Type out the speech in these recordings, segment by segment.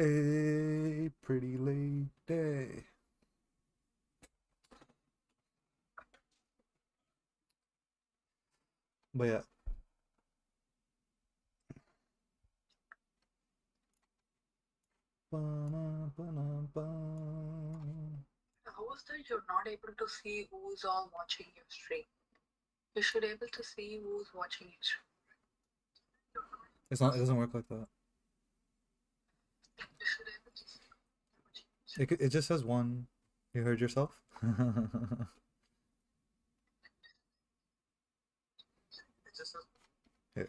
A pretty late day. But yeah. Ba-na-ba-na-ba. How is that you're not able to see who's all watching your stream? You should able to see who's watching your stream. It's not. It doesn't work like that. You should able to see who's watching your stream. It just says one. You heard yourself. It just says Yeah.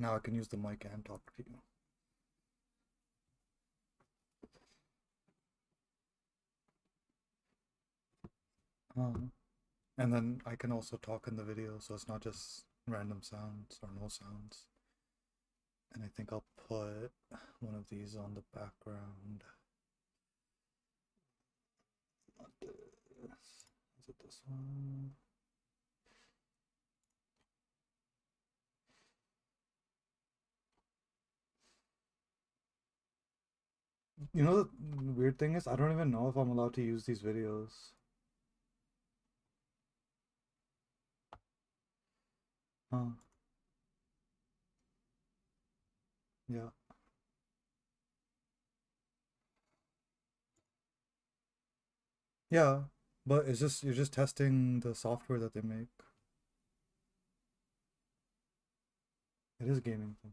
Now I can use the mic and talk to you. And then I can also talk in the video, so it's not just random sounds or no sounds. And I think I'll put one of these on the background. Not this. Is it this one? You know, the weird thing is, I don't even know if I'm allowed to use these videos. Huh. Yeah. Yeah, but it's just you're just testing the software that they make. It is gaming thing.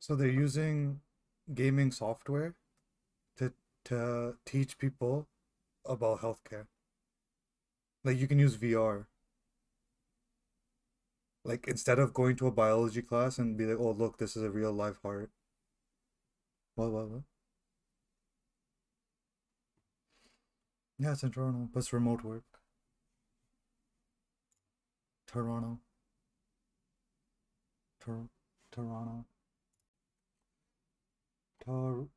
So they're using gaming software to teach people about healthcare. Like you can use VR. Like instead of going to a biology class and be like, "Oh, look, this is a real live heart." What? Yeah, it's in Toronto, but it's remote work. Toronto. Toronto. Tor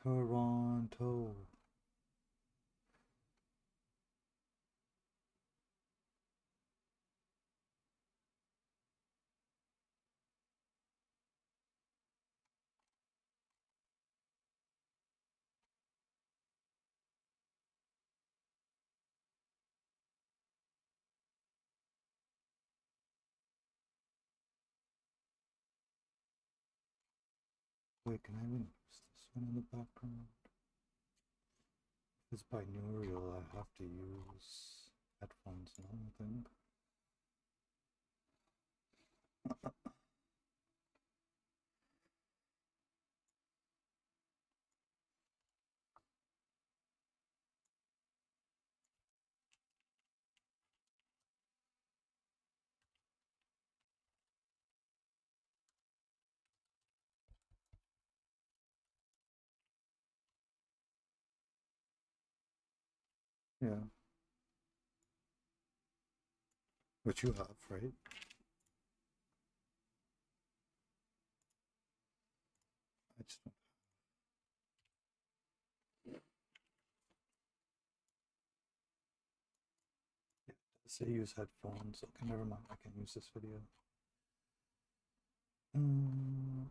Toronto. Wait, can I even use this one in the background? If it's binaural, I have to use headphones now, I think. Yeah, which you have, right? I just don't. Yeah, say use headphones. Okay, never mind. I can use this video. Mm,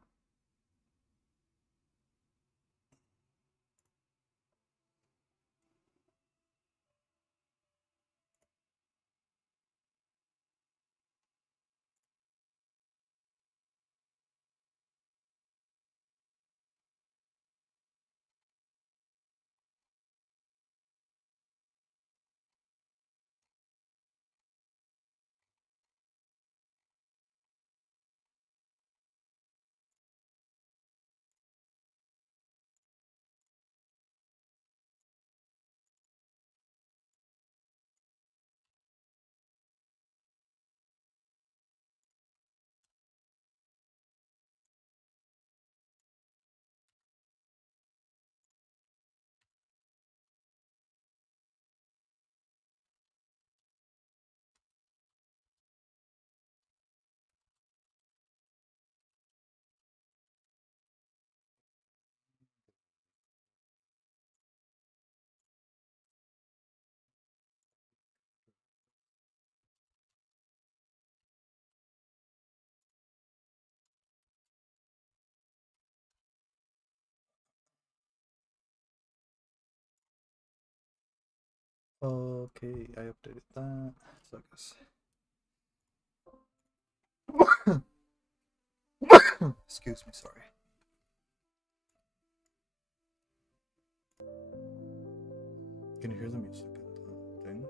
okay, I updated that. So I guess. Excuse me, sorry. Can you hear the music in the thing?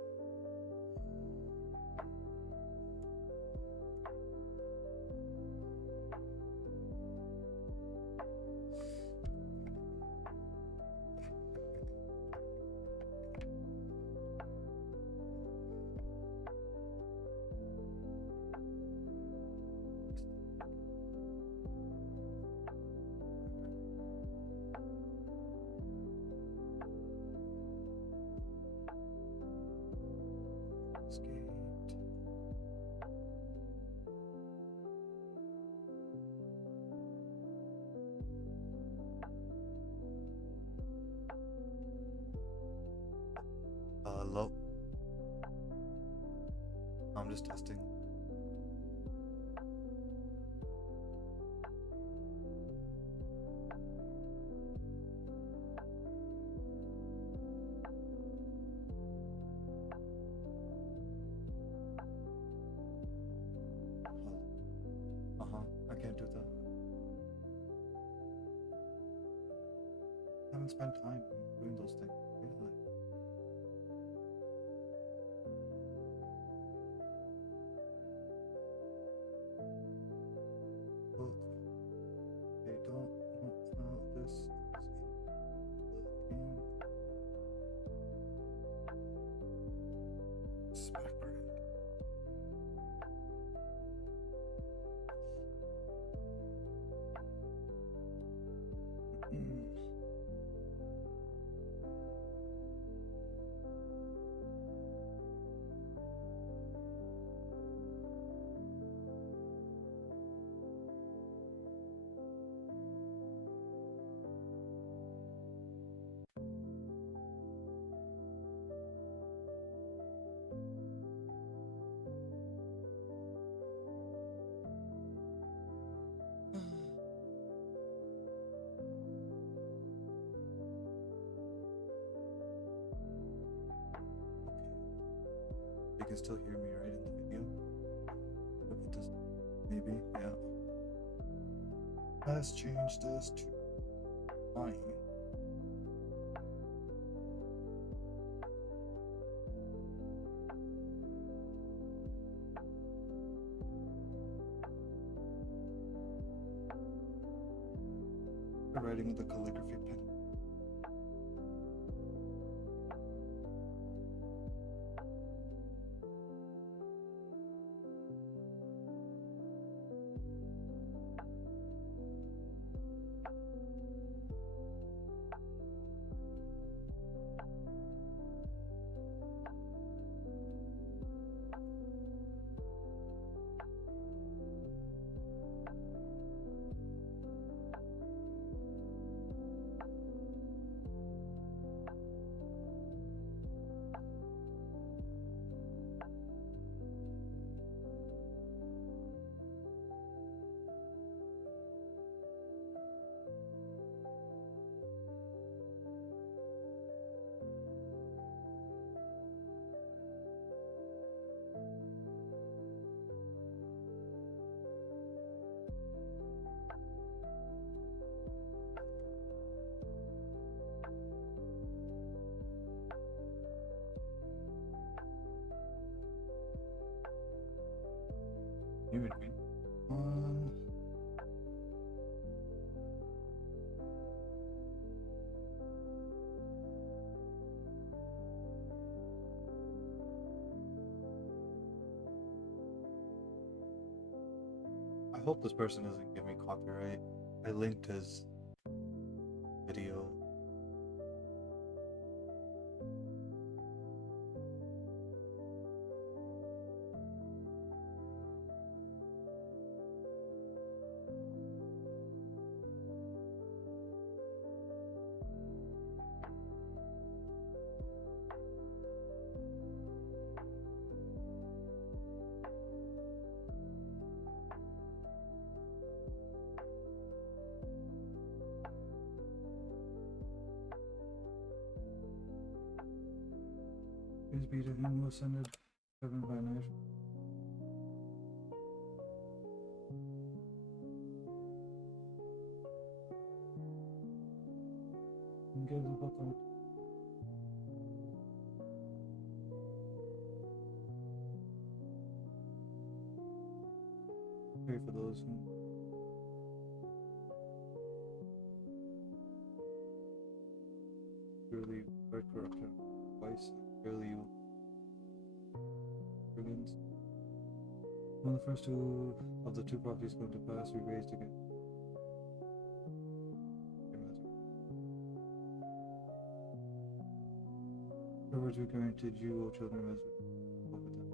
I'm just testing. I can't do that. I haven't spent time doing those things, really. Well, they don't know how this is in the background. You can still hear me right in the video. Look at this. Maybe, yeah. Let's change this to 9. I'm writing with a calligraphy pen. You would be. I hope this person doesn't give me copyright. I linked his video. Praise be to him who ascended heaven by night. And give the book out. Pray for those who surely are corrupted twice, surely you begins. When the first two of the two prophecies come to pass, we raised again. The words we granted you, O children of Israel, over them.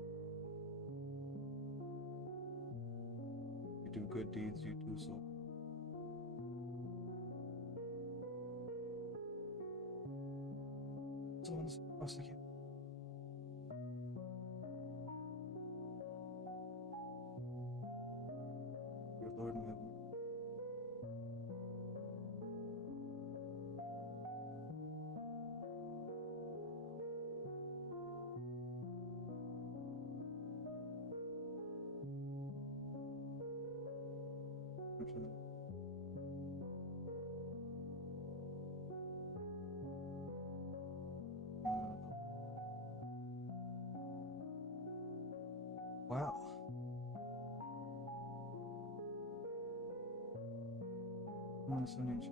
You do good deeds, you do so. So let's prosecute. toward my work. Wow. Nice nature.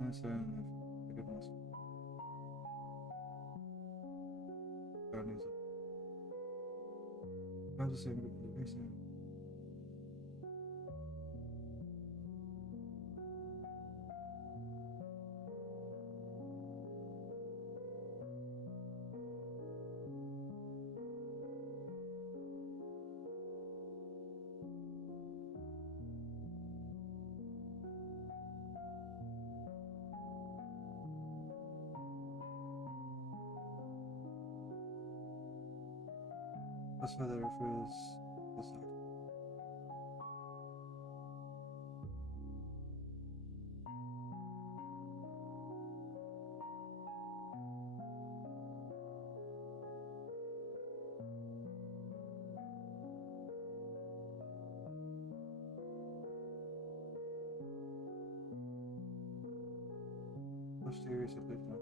Nice goodness. I have the same reason. That's why the refer is mysterious a bit now.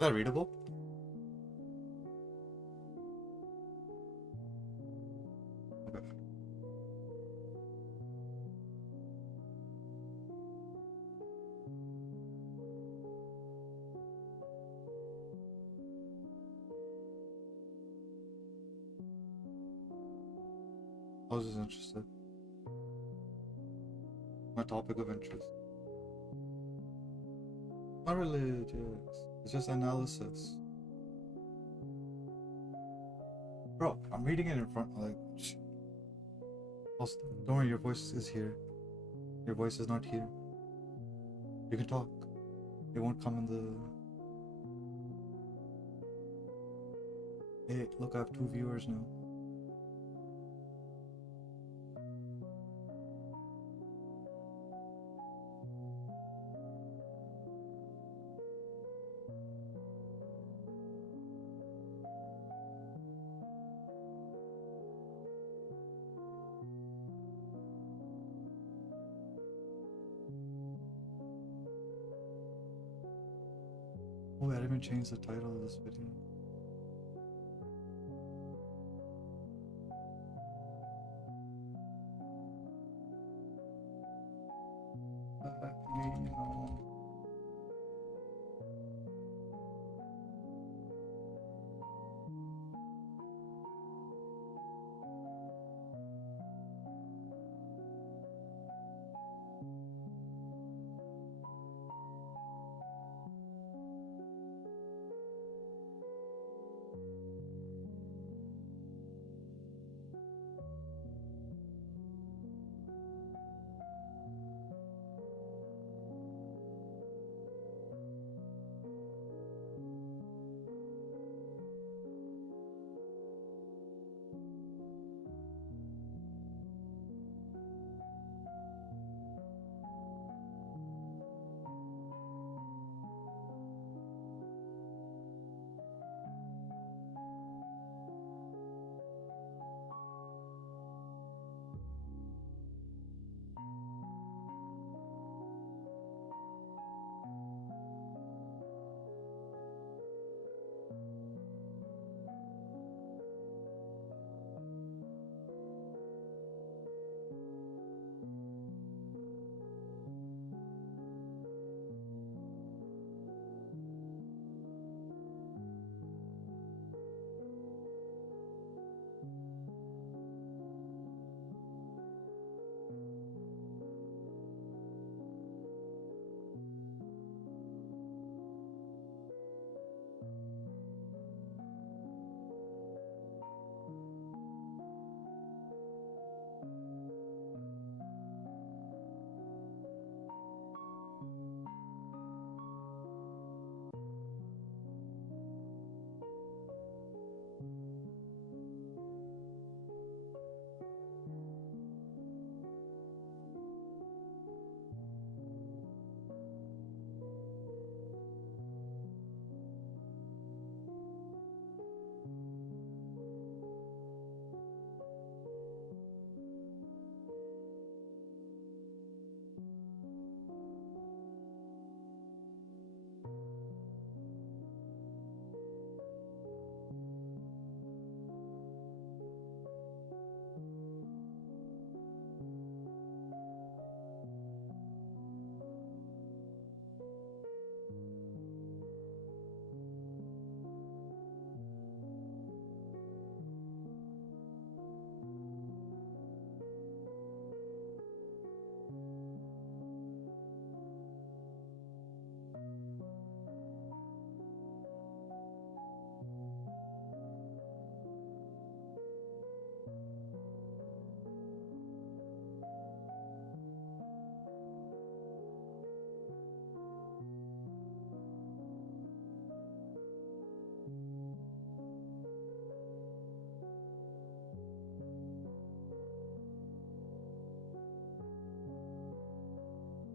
that readable? Okay. I was just interested. My topic of interest. Not religious. It's just analysis. Bro, I'm reading it in front. Like, don't worry. Your voice is here. Your voice is not here. You can talk. It won't come in the. Hey, look! I have 2 viewers now. Oh, I didn't even change the title of this video. You know.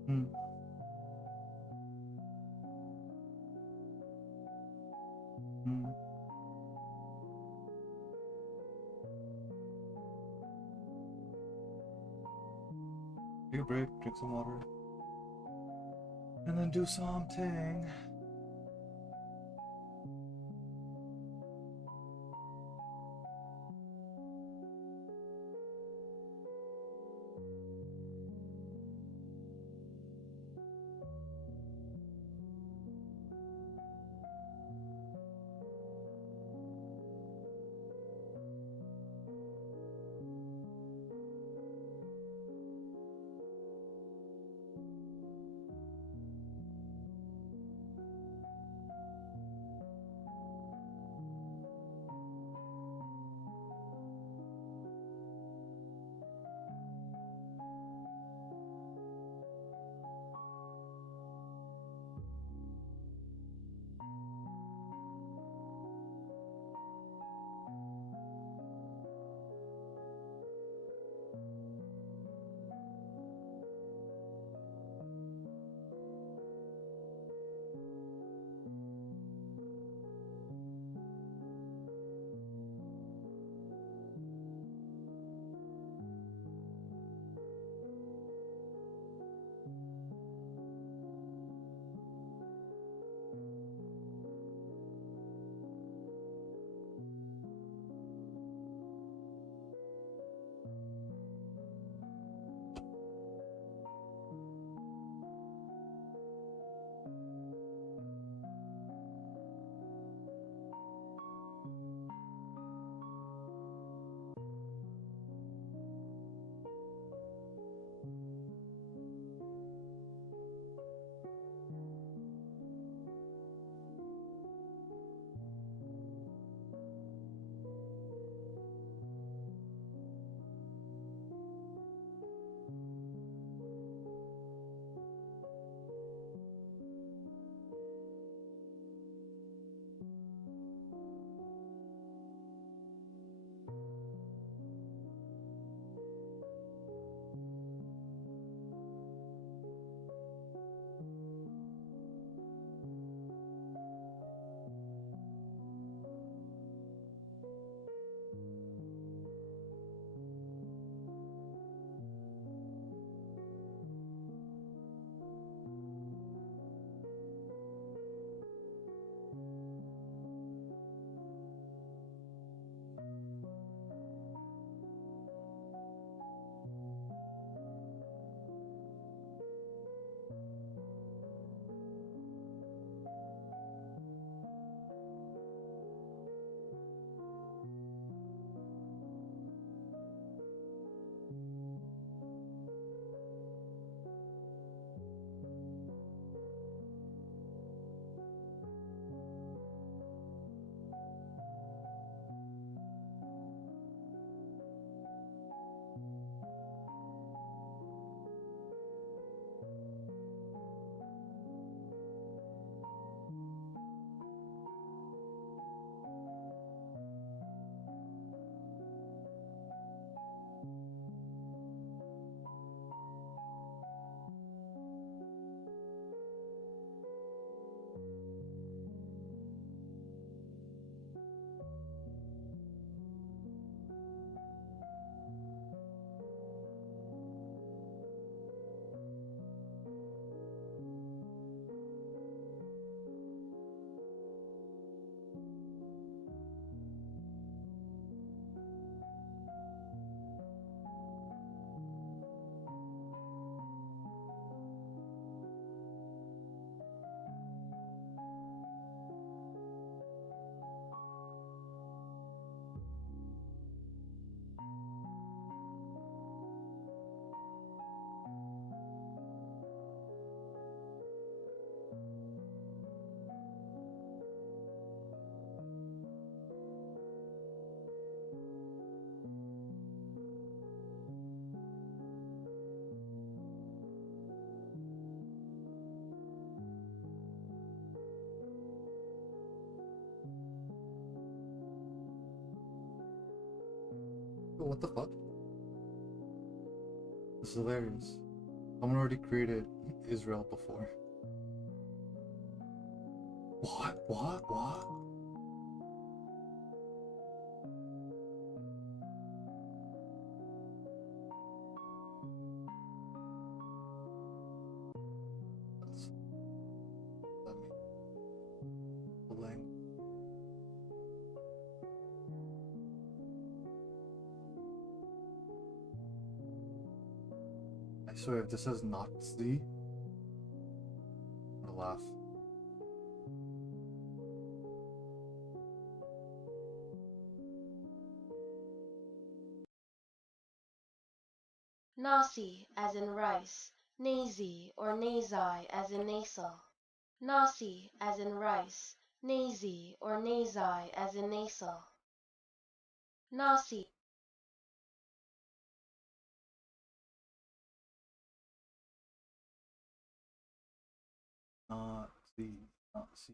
Hmm. Hmm. Take a break, drink some water, and then do something. What the fuck? This is hilarious. Someone already created Israel before. What? What? What? That's, that means the language. I swear, if this says Nazi, I'm gonna laugh. Nasi as in rice, nazi or nazi as in nasal. Nasi as in rice, nazi or nazi as in nasal. Nasi. Nazi. Nazi.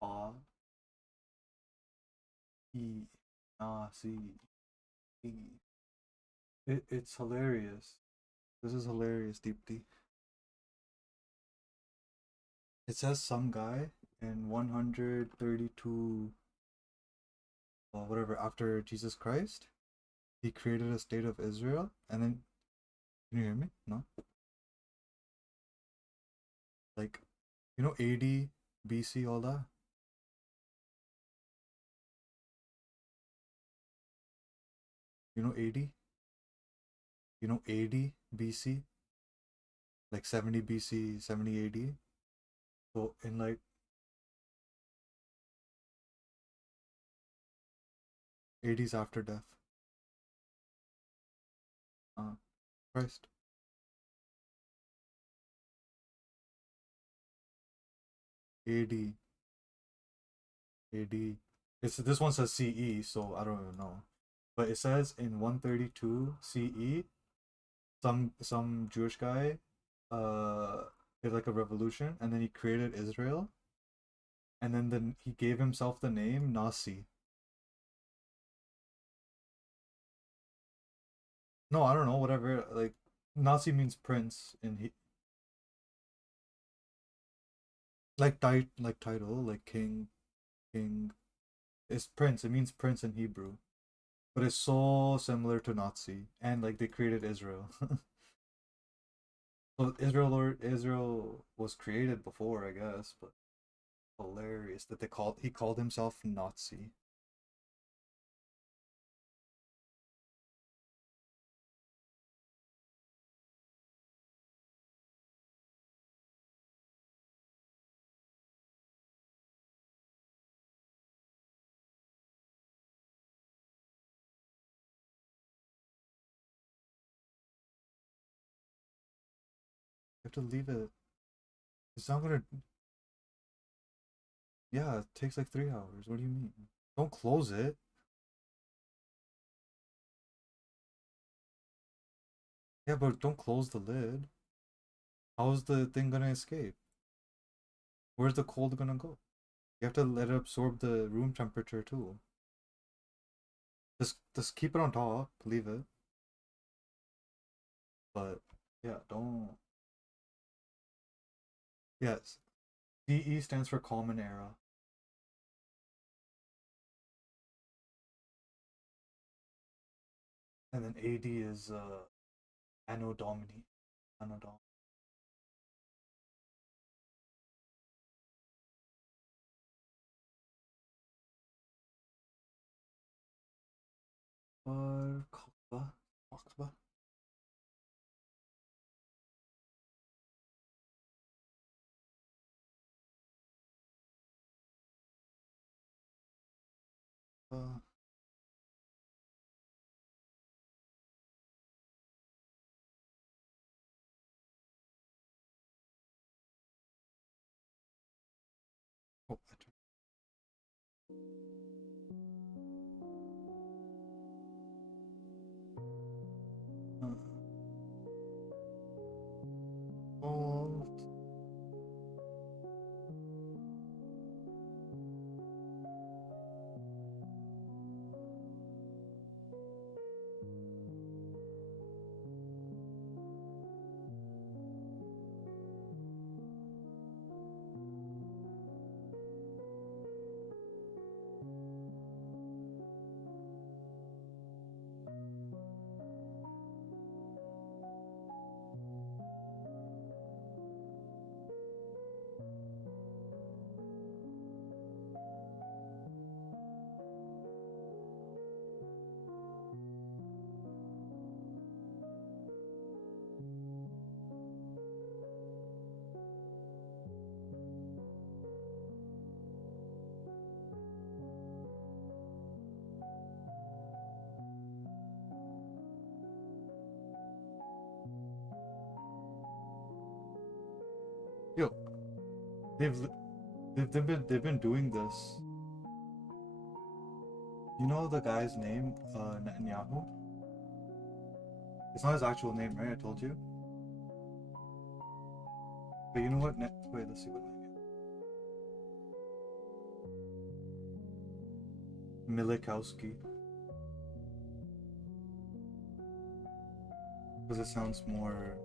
Ah. E. Nazi. E. It's hilarious. This is hilarious, Deepti. It says some guy in 132, whatever, after Jesus Christ, he created a state of Israel, and then, can you hear me? No? Like, you know, AD, BC, all that? You know AD? You know AD, BC? Like 70 BC, 70 AD? So, in like, AD's after death. Christ. AD. AD. This one says CE, so I don't even know. But it says in 132 CE, some Jewish guy did like a revolution, and then he created Israel, and then he gave himself the name Nasi. No, I don't know, whatever. Like, Nasi means prince in he, like title, like king. It's prince. It means prince in Hebrew, but it's so similar to Nazi, and like they created Israel. So Israel was created before, I guess, but hilarious that he called himself Nazi. You have to leave it. It's not gonna. Yeah, it takes like 3 hours. What do you mean? Don't close it. Yeah, but don't close the lid. How's the thing gonna escape? Where's the cold gonna go? You have to let it absorb the room temperature too. Just keep it on top. Leave it. But yeah, don't. Yes. CE stands for Common Era. And then AD is Anno Domini. Anno Domini. Kokba. Kokba. Uh, oh, uh, oh, Yo, they've been doing this. You know the guy's name, Netanyahu? It's not his actual name, right? I told you. But you know what? Wait, let's see what name. Milikowski. Because it sounds more.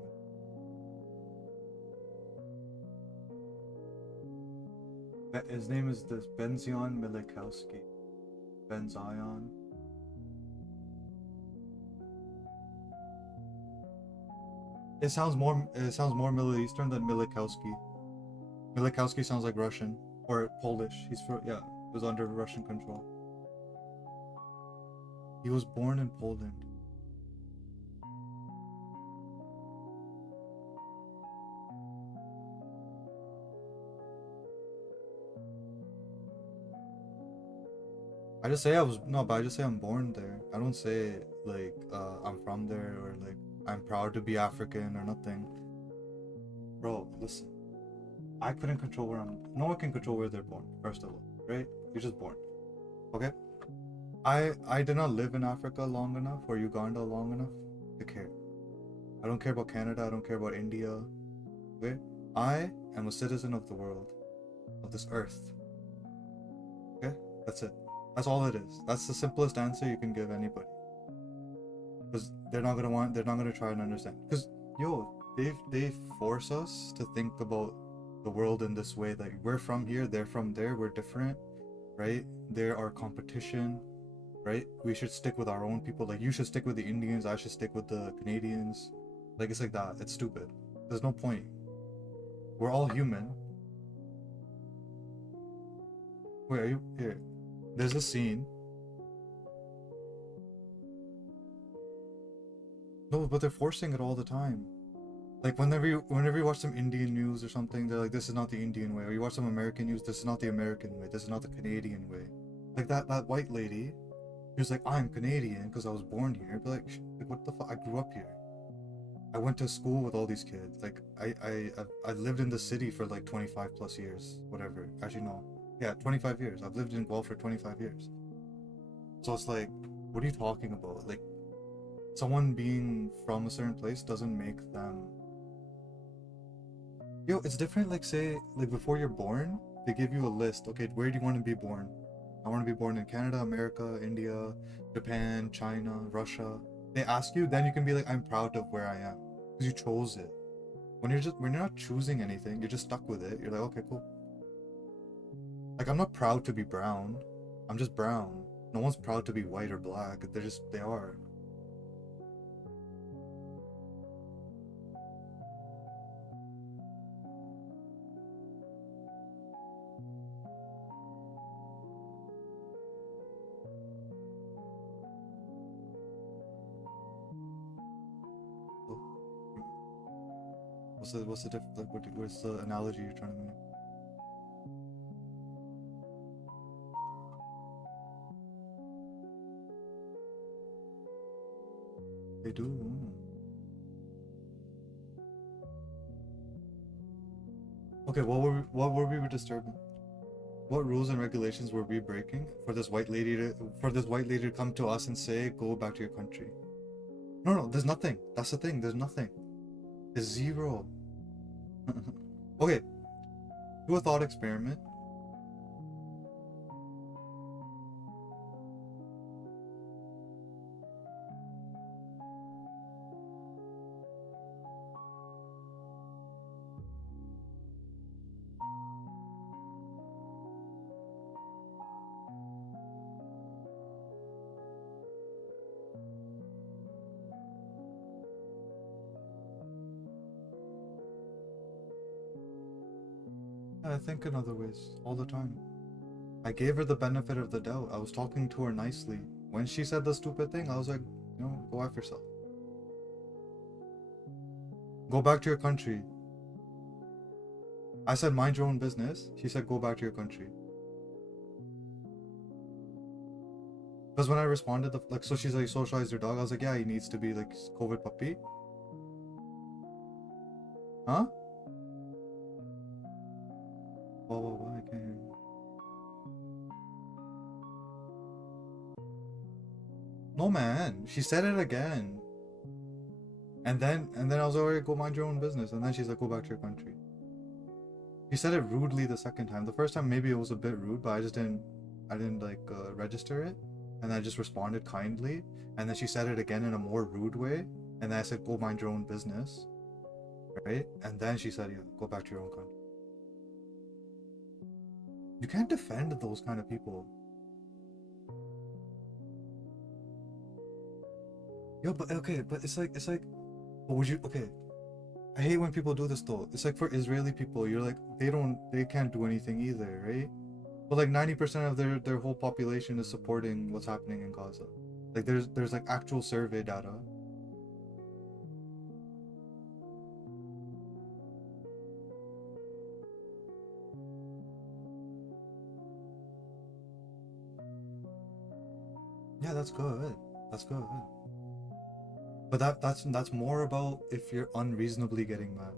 His name is this Benzion Milikowski. Benzion. It sounds more Middle Eastern than Milikowski. Milikowski sounds like Russian or Polish. He was under Russian control. He was born in Poland. I just say I'm born there. I don't say like I'm from there or like I'm proud to be African or nothing. Bro, listen. I couldn't control no one can control where they're born, first of all, right? You're just born. Okay? I did not live in Africa long enough or Uganda long enough to care. I don't care about Canada, I don't care about India. Okay? I am a citizen of the world, of this earth. Okay? That's it. That's all it is. That's the simplest answer you can give anybody. Because they're not gonna try and understand. Because they force us to think about the world in this way. Like we're from here, they're from there, we're different, right? They're our competition, right? We should stick with our own people. Like you should stick with the Indians, I should stick with the Canadians. Like it's like that. It's stupid. There's no point. We're all human. Wait, are you here? There's a scene. No, but they're forcing it all the time. Like whenever you watch some Indian news or something, they're like, this is not the Indian way. Or you watch some American news, this is not the American way. This is not the Canadian way. Like that white lady, she was like, I'm Canadian because I was born here. But like what the fuck? I grew up here. I went to school with all these kids. Like I lived in the city for like 25 plus years, whatever. Actually no. Yeah, 25 years. I've lived in Guelph for 25 years. So it's like, what are you talking about? Like, someone being from a certain place doesn't make them... Yo, it's different, like, say, like, before you're born, they give you a list. Okay, where do you want to be born? I want to be born in Canada, America, India, Japan, China, Russia. They ask you, then you can be like, I'm proud of where I am. Because you chose it. When you're not choosing anything, you're just stuck with it. You're like, okay, cool. Like, I'm not proud to be brown. I'm just brown. No one's proud to be white or black. They are. What's the what's the analogy you're trying to make? They do. Okay, what were we disturbing? What rules and regulations were we breaking for this white lady to come to us and say, go back to your country? No, there's nothing. That's the thing. There's nothing. There's zero. Okay, do a thought experiment. I think in other ways, all the time. I gave her the benefit of the doubt. I was talking to her nicely. When she said the stupid thing, I was like, go after yourself. Go back to your country. I said, mind your own business. She said, go back to your country. Because when I responded, so she's like, socialize your dog. I was like, yeah, he needs to be like COVID puppy. Huh? What? I can't hear you. No, man. She said it again. And then I was like, alright, go mind your own business. And then she's like, go back to your country. She said it rudely the second time. The first time maybe it was a bit rude, but I didn't like register it. And I just responded kindly. And then she said it again in a more rude way. And then I said, go mind your own business. Right? And then she said, yeah, go back to your own country. You can't defend those kind of people. Yo, but okay, but it's like, but would you, okay. I hate when people do this though. It's like for Israeli people, you're like, they can't do anything either, right? But like 90% of their whole population is supporting what's happening in Gaza. Like there's like actual survey data. Yeah, that's good. That's good. But that's more about if you're unreasonably getting mad.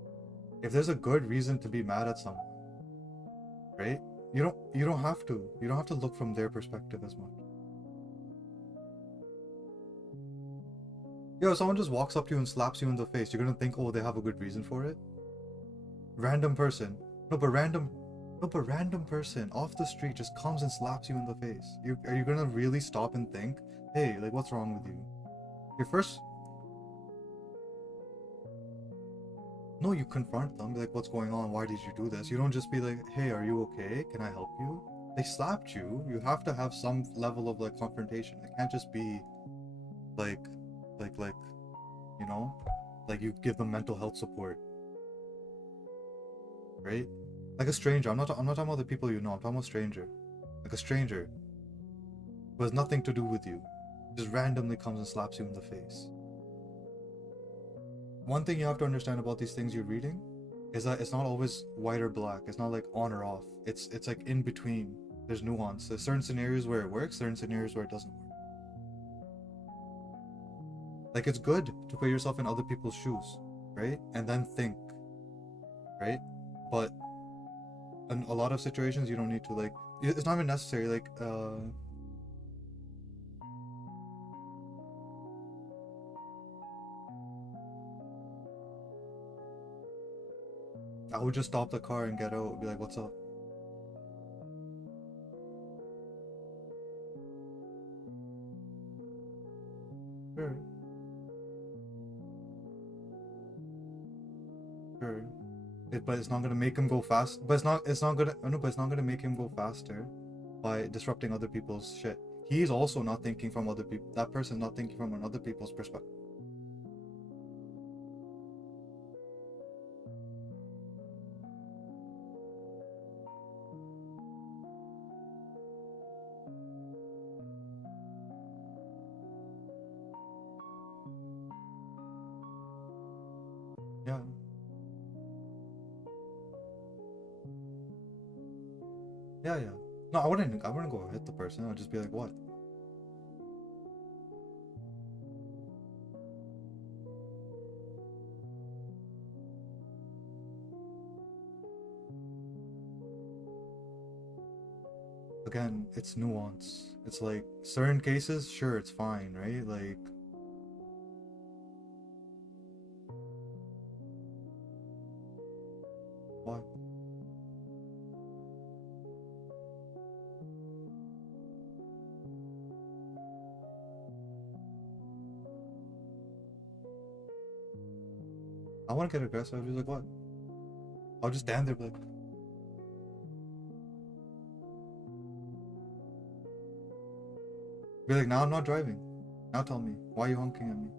If there's a good reason to be mad at someone, right? You don't have to. You don't have to look from their perspective as much. Yo, if someone just walks up to you and slaps you in the face, you're gonna think, oh, they have a good reason for it? Random person. No, but random person off the street just comes and slaps you in the face. Are you gonna really stop and think, hey, like what's wrong with you? Your first No, you confront them, be like, what's going on? Why did you do this? You don't just be like, hey, are you okay? Can I help you? They slapped you. You have to have some level of like confrontation. It can't just be like, you know, like you give them mental health support, right? Like a stranger. I'm not talking about the people you know. I'm talking about a stranger. Like a stranger who has nothing to do with you, just randomly comes and slaps you in the face. One thing you have to understand about these things you're reading is that it's not always white or black. It's not like on or off. It's like in between. There's nuance. There's certain scenarios where it works, certain scenarios where it doesn't work. Like it's good to put yourself in other people's shoes, right? And then think, right? But in a lot of situations you don't need to like, it's not even necessary. Like I would just stop the car and get out, be like, what's up? Sure. Sure. But it's not gonna make him go fast. But it's not gonna. No, but it's not gonna make him go faster by disrupting other people's shit. He's also not thinking from other people. That person's not thinking from another people's perspective. Yeah. Yeah, yeah. No, I wouldn't go hit the person. I'd just be like, what? Again, it's nuance. It's like certain cases, sure, it's fine, right? Like what? I want to get aggressive. I'd be like, what? I'll just stand there, be like, now I'm not driving. Now tell me, why are you honking at me?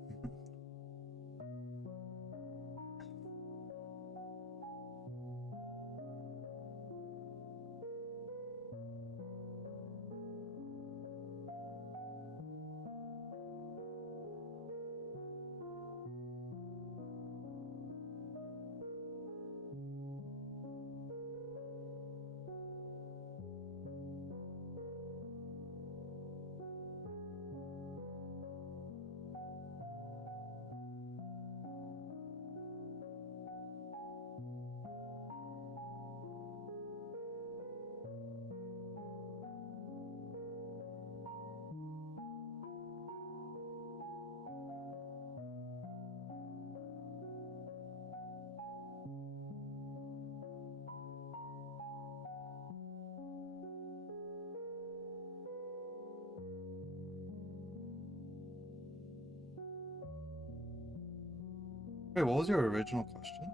Wait, what was your original question?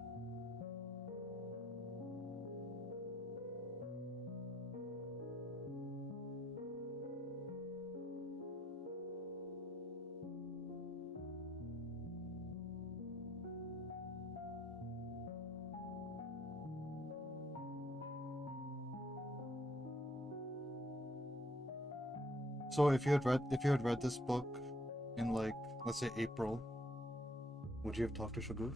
So if you had read this book in, like, let's say April, would you have talked to Shaguf?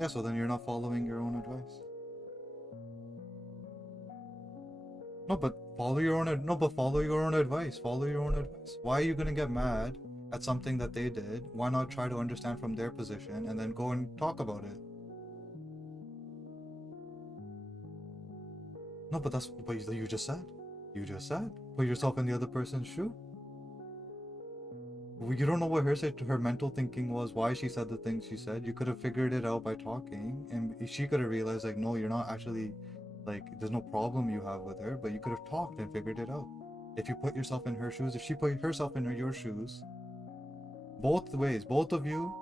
Yeah, so then you're not following your own advice. No, but follow your own advice. Follow your own advice. Why are you gonna get mad at something that they did? Why not try to understand from their position and then go and talk about it? No, but you just said. You just said. Put yourself in the other person's shoe. You don't know what her mental thinking was, why she said the things she said. You could have figured it out by talking, and she could have realized, like, no, you're not actually, like, there's no problem you have with her, but you could have talked and figured it out. If you put yourself in her shoes, if she put herself in your shoes, both ways, both of you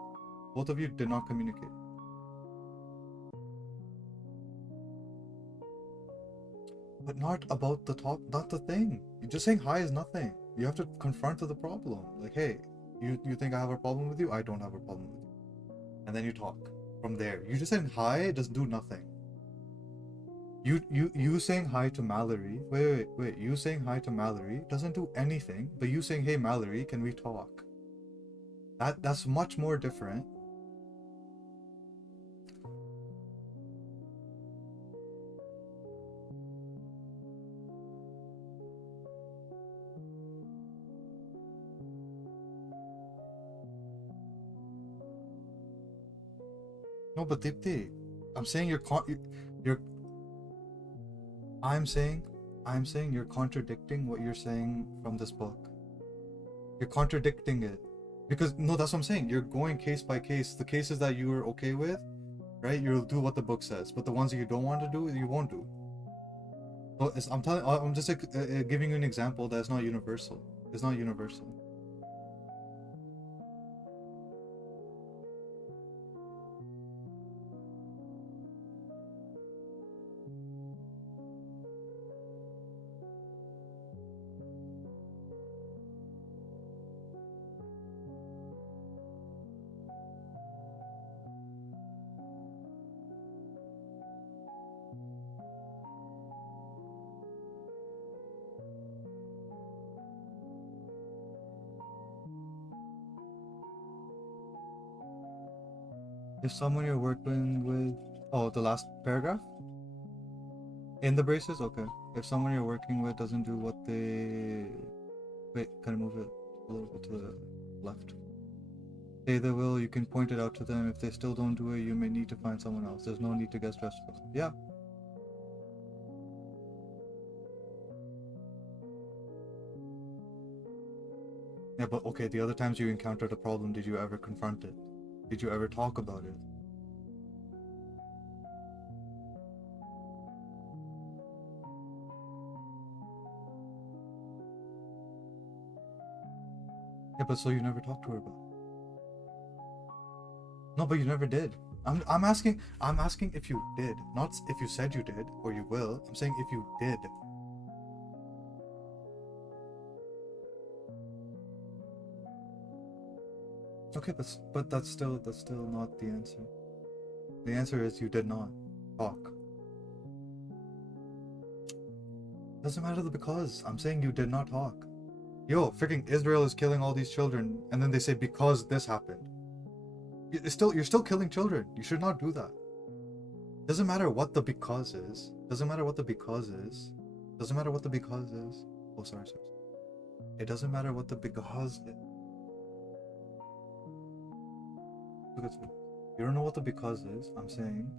did not communicate. But not about the talk, not the thing. Just saying hi is nothing. You have to confront the problem. Like, hey, you think I have a problem with you? I don't have a problem with you. And then you talk from there. You just saying hi doesn't do nothing. You saying hi to Mallory. Wait. You saying hi to Mallory doesn't do anything. But you saying, hey Mallory, can we talk? That's much more different. No, but Dipti, I'm saying I'm saying you're contradicting what you're saying from this book. You're contradicting it. Because, no, that's what I'm saying. You're going case by case. The cases that you were okay with, right? You'll do what the book says. But the ones that you don't want to do, you won't do. So I'm just giving you an example that's not universal. It's not universal. If someone you're working with, the last paragraph in the braces, okay. If someone you're working with doesn't do what they, wait, can I move it a little bit to the left? Say they will, you can point it out to them. If they still don't do it, you may need to find someone else. There's no need to get stressful. Yeah. Yeah, but okay, the other times you encountered a problem, did you ever confront it? Did you ever talk about it? Yeah, but so you never talked to her about it. No, but you never did. I'm asking if you did, not if you said you did or you will. I'm saying if you did. Okay, but that's still not the answer. The answer is you did not talk. Doesn't matter the because. I'm saying you did not talk. Yo, freaking Israel is killing all these children, and then they say because this happened. You're still killing children. You should not do that. Doesn't matter what the because is. Doesn't matter what the because is. Doesn't matter what the because is. Oh, sorry. It doesn't matter what the because is. You don't know what the because is. I'm saying.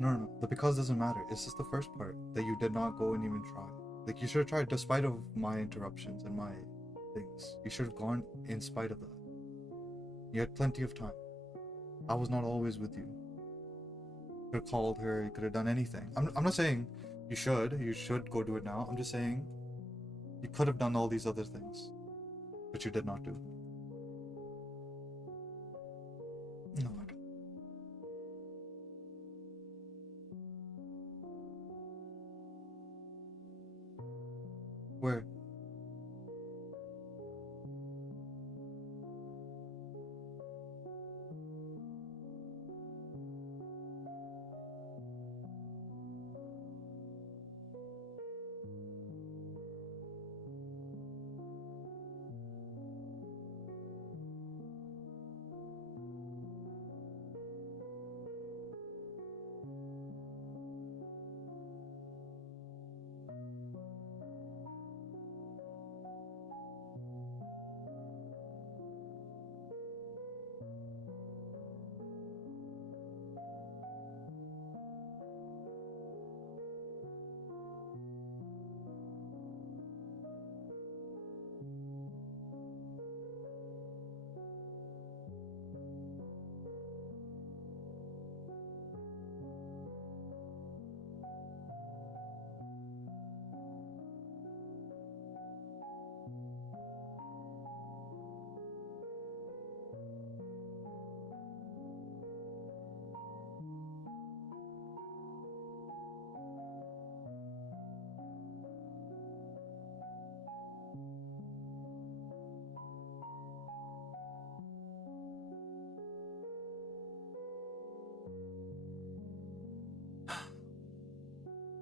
No. The because doesn't matter. It's just the first part that you did not go and even try. Like, you should have tried despite of my interruptions and my things. You should have gone in spite of that. You had plenty of time. I was not always with you. You could have called her. You could have done anything. I'm not saying you should go do it now. I'm just saying you could have done all these other things. which you did not do. No. Where?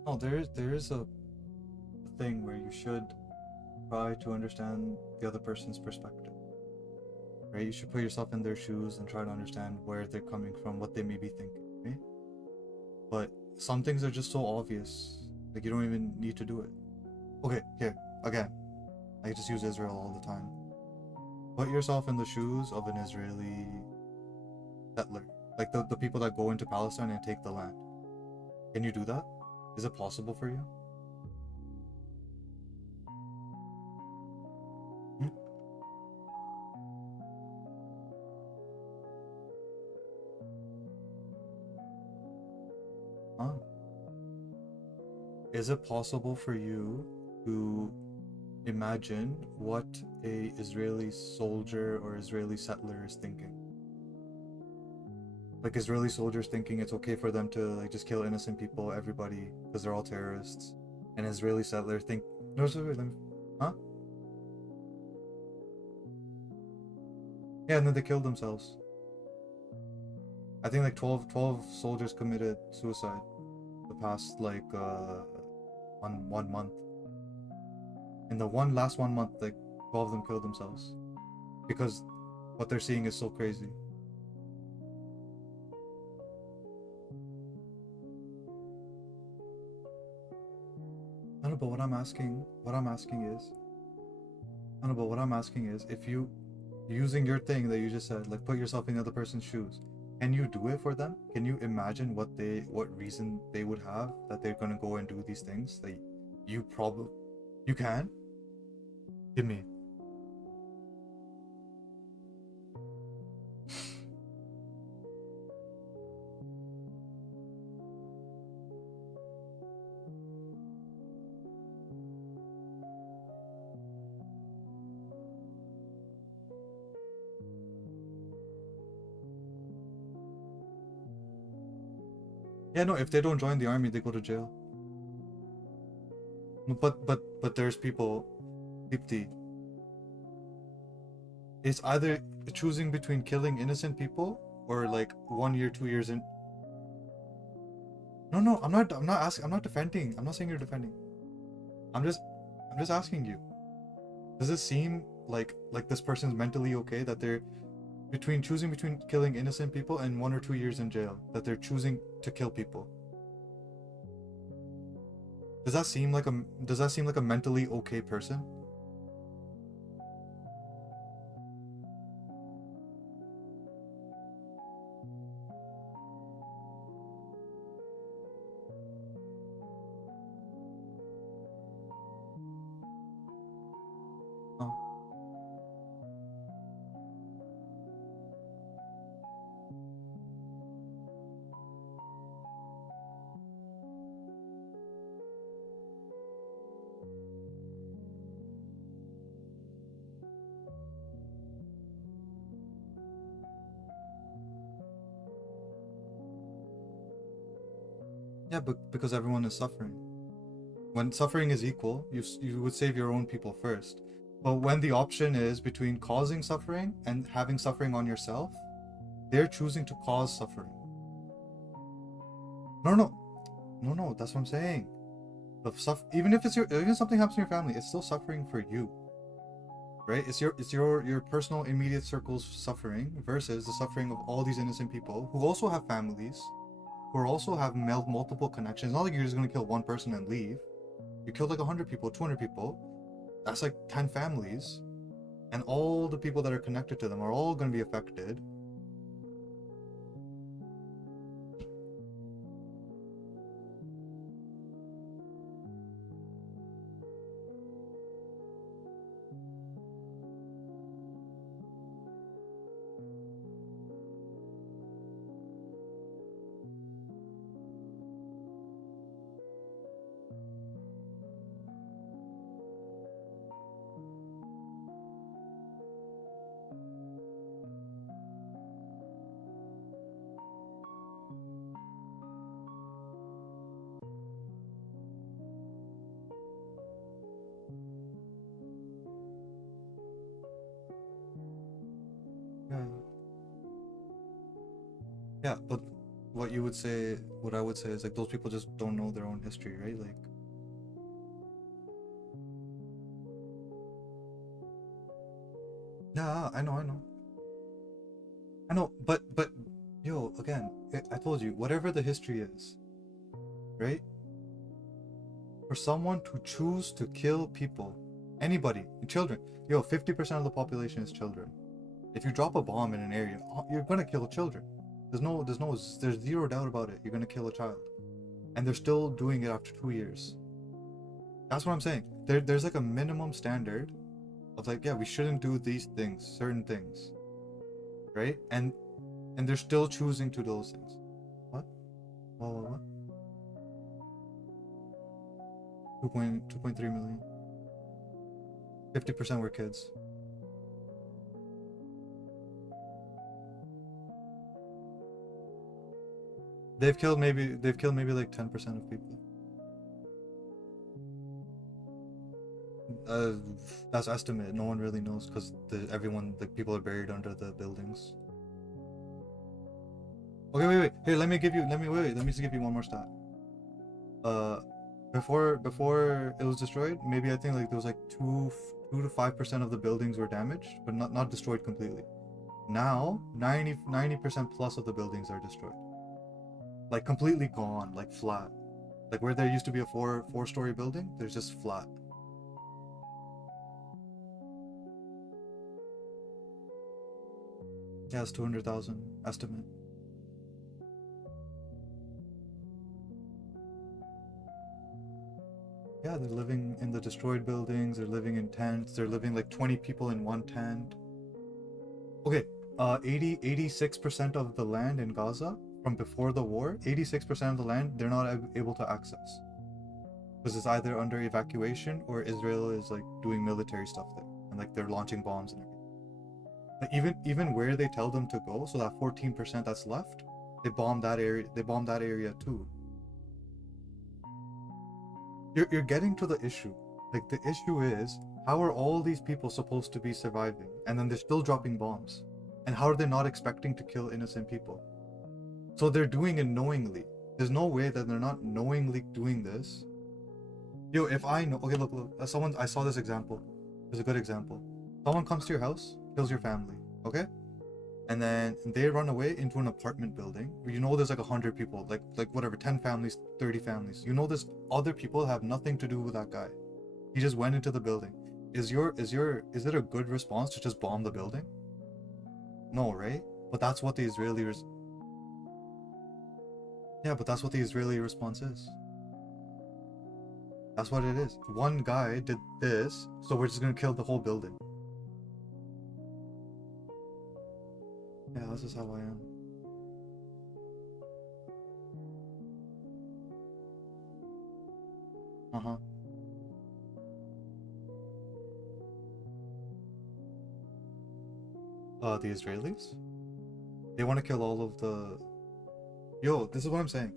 Oh, there is a thing where you should try to understand the other person's perspective. Right? You should put yourself in their shoes and try to understand where they're coming from, what they may be thinking, right? But some things are just so obvious, like you don't even need to do it. Okay, here, again, I just use Israel all the time. Put yourself in the shoes of an Israeli settler, like the people that go into Palestine and take the land. Can you do that? Is it possible for you? Hmm? Huh? Is it possible for you to imagine what a Israeli soldier or Israeli settler is thinking? Like Israeli soldiers thinking it's okay for them to like just kill innocent people, everybody, because they're all terrorists. And Israeli settler think, no, sorry, let me, huh? Yeah, and then they killed themselves. I think like 12 soldiers committed suicide the past like one month. In the last 1 month, like 12 of them killed themselves because what they're seeing is so crazy. I know, but what I'm asking is, if you, using your thing that you just said, like put yourself in the other person's shoes, can you do it for them? Can you imagine what reason they would have that they're gonna go and do these things that you can? Give me. Yeah, no, if they don't join the army, they go to jail. But there's people, Dipti. It's either choosing between killing innocent people or like 1 year, 2 years in. No, I'm not asking. I'm not defending. I'm not saying you're defending. I'm just asking you. Does it seem like this person's mentally okay that they're choosing between killing innocent people and 1 or 2 years in jail, that they're choosing to kill people? Does that seem like a mentally okay person? Oh. Yeah, but because everyone is suffering. When suffering is equal, you would save your own people first. But when the option is between causing suffering and having suffering on yourself, they're choosing to cause suffering. No, no, no, no. That's what I'm saying. Even if even something happens to your family, it's still suffering for you, right? It's your personal immediate circle's suffering versus the suffering of all these innocent people who also have families, who also have multiple connections. It's not like you're just gonna kill one person and leave. You killed like 100 people, 200 people. That's like 10 families, and all the people that are connected to them are all gonna be affected. Yeah. Yeah, but what I would say is like those people just don't know their own history, right? Like, yeah, I know, but yo, again, I told you, whatever the history is, right? For someone to choose to kill people, anybody, children, yo, 50% of the population is children. If you drop a bomb in an area, you're gonna kill children. There's zero doubt about it. You're gonna kill a child, and they're still doing it after 2 years. That's what I'm saying. There's like a minimum standard of like, yeah, we shouldn't do these things, certain things, right? And they're still choosing to do those things. What? What? 2.3 million. 50% were kids. They've killed maybe like 10% of people. Uh, that's estimate. No one really knows because the people are buried under the buildings. Okay, wait. Here, let me just give you one more stat. Uh, before it was destroyed, maybe I think like there was like 2 to 5% of the buildings were damaged, but not destroyed completely. Now 90% plus of the buildings are destroyed, like completely gone, like flat. Like where there used to be a four-story building, there's just flat. Yeah, it's 200,000 estimate. Yeah, they're living in the destroyed buildings, they're living in tents, they're living like 20 people in one tent. Okay, 86% of the land in Gaza from before the war, 86% of the land they're not able to access. Because it's either under evacuation or Israel is like doing military stuff there. And like they're launching bombs and everything. But even where they tell them to go, so that 14% that's left, they bomb that area too. You're getting to the issue. Like the issue is, how are all these people supposed to be surviving? And then they're still dropping bombs. And how are they not expecting to kill innocent people? So they're doing it knowingly. There's no way that they're not knowingly doing this. Yo, if I know, okay, look, I saw this example. It's a good example. Someone comes to your house, kills your family, okay? And then they run away into an apartment building where you know there's like 100 people, like whatever, 10 families, 30 families. You know there's other people have nothing to do with that guy. He just went into the building. Is it a good response to just bomb the building? No, right? But that's what the Israeli Yeah, but that's what the Israeli response is. That's what it is. One guy did this, so we're just gonna kill the whole building. Yeah, this is how I am. Uh-huh. The Israelis? They want to kill all of the... Yo, this is what I'm saying.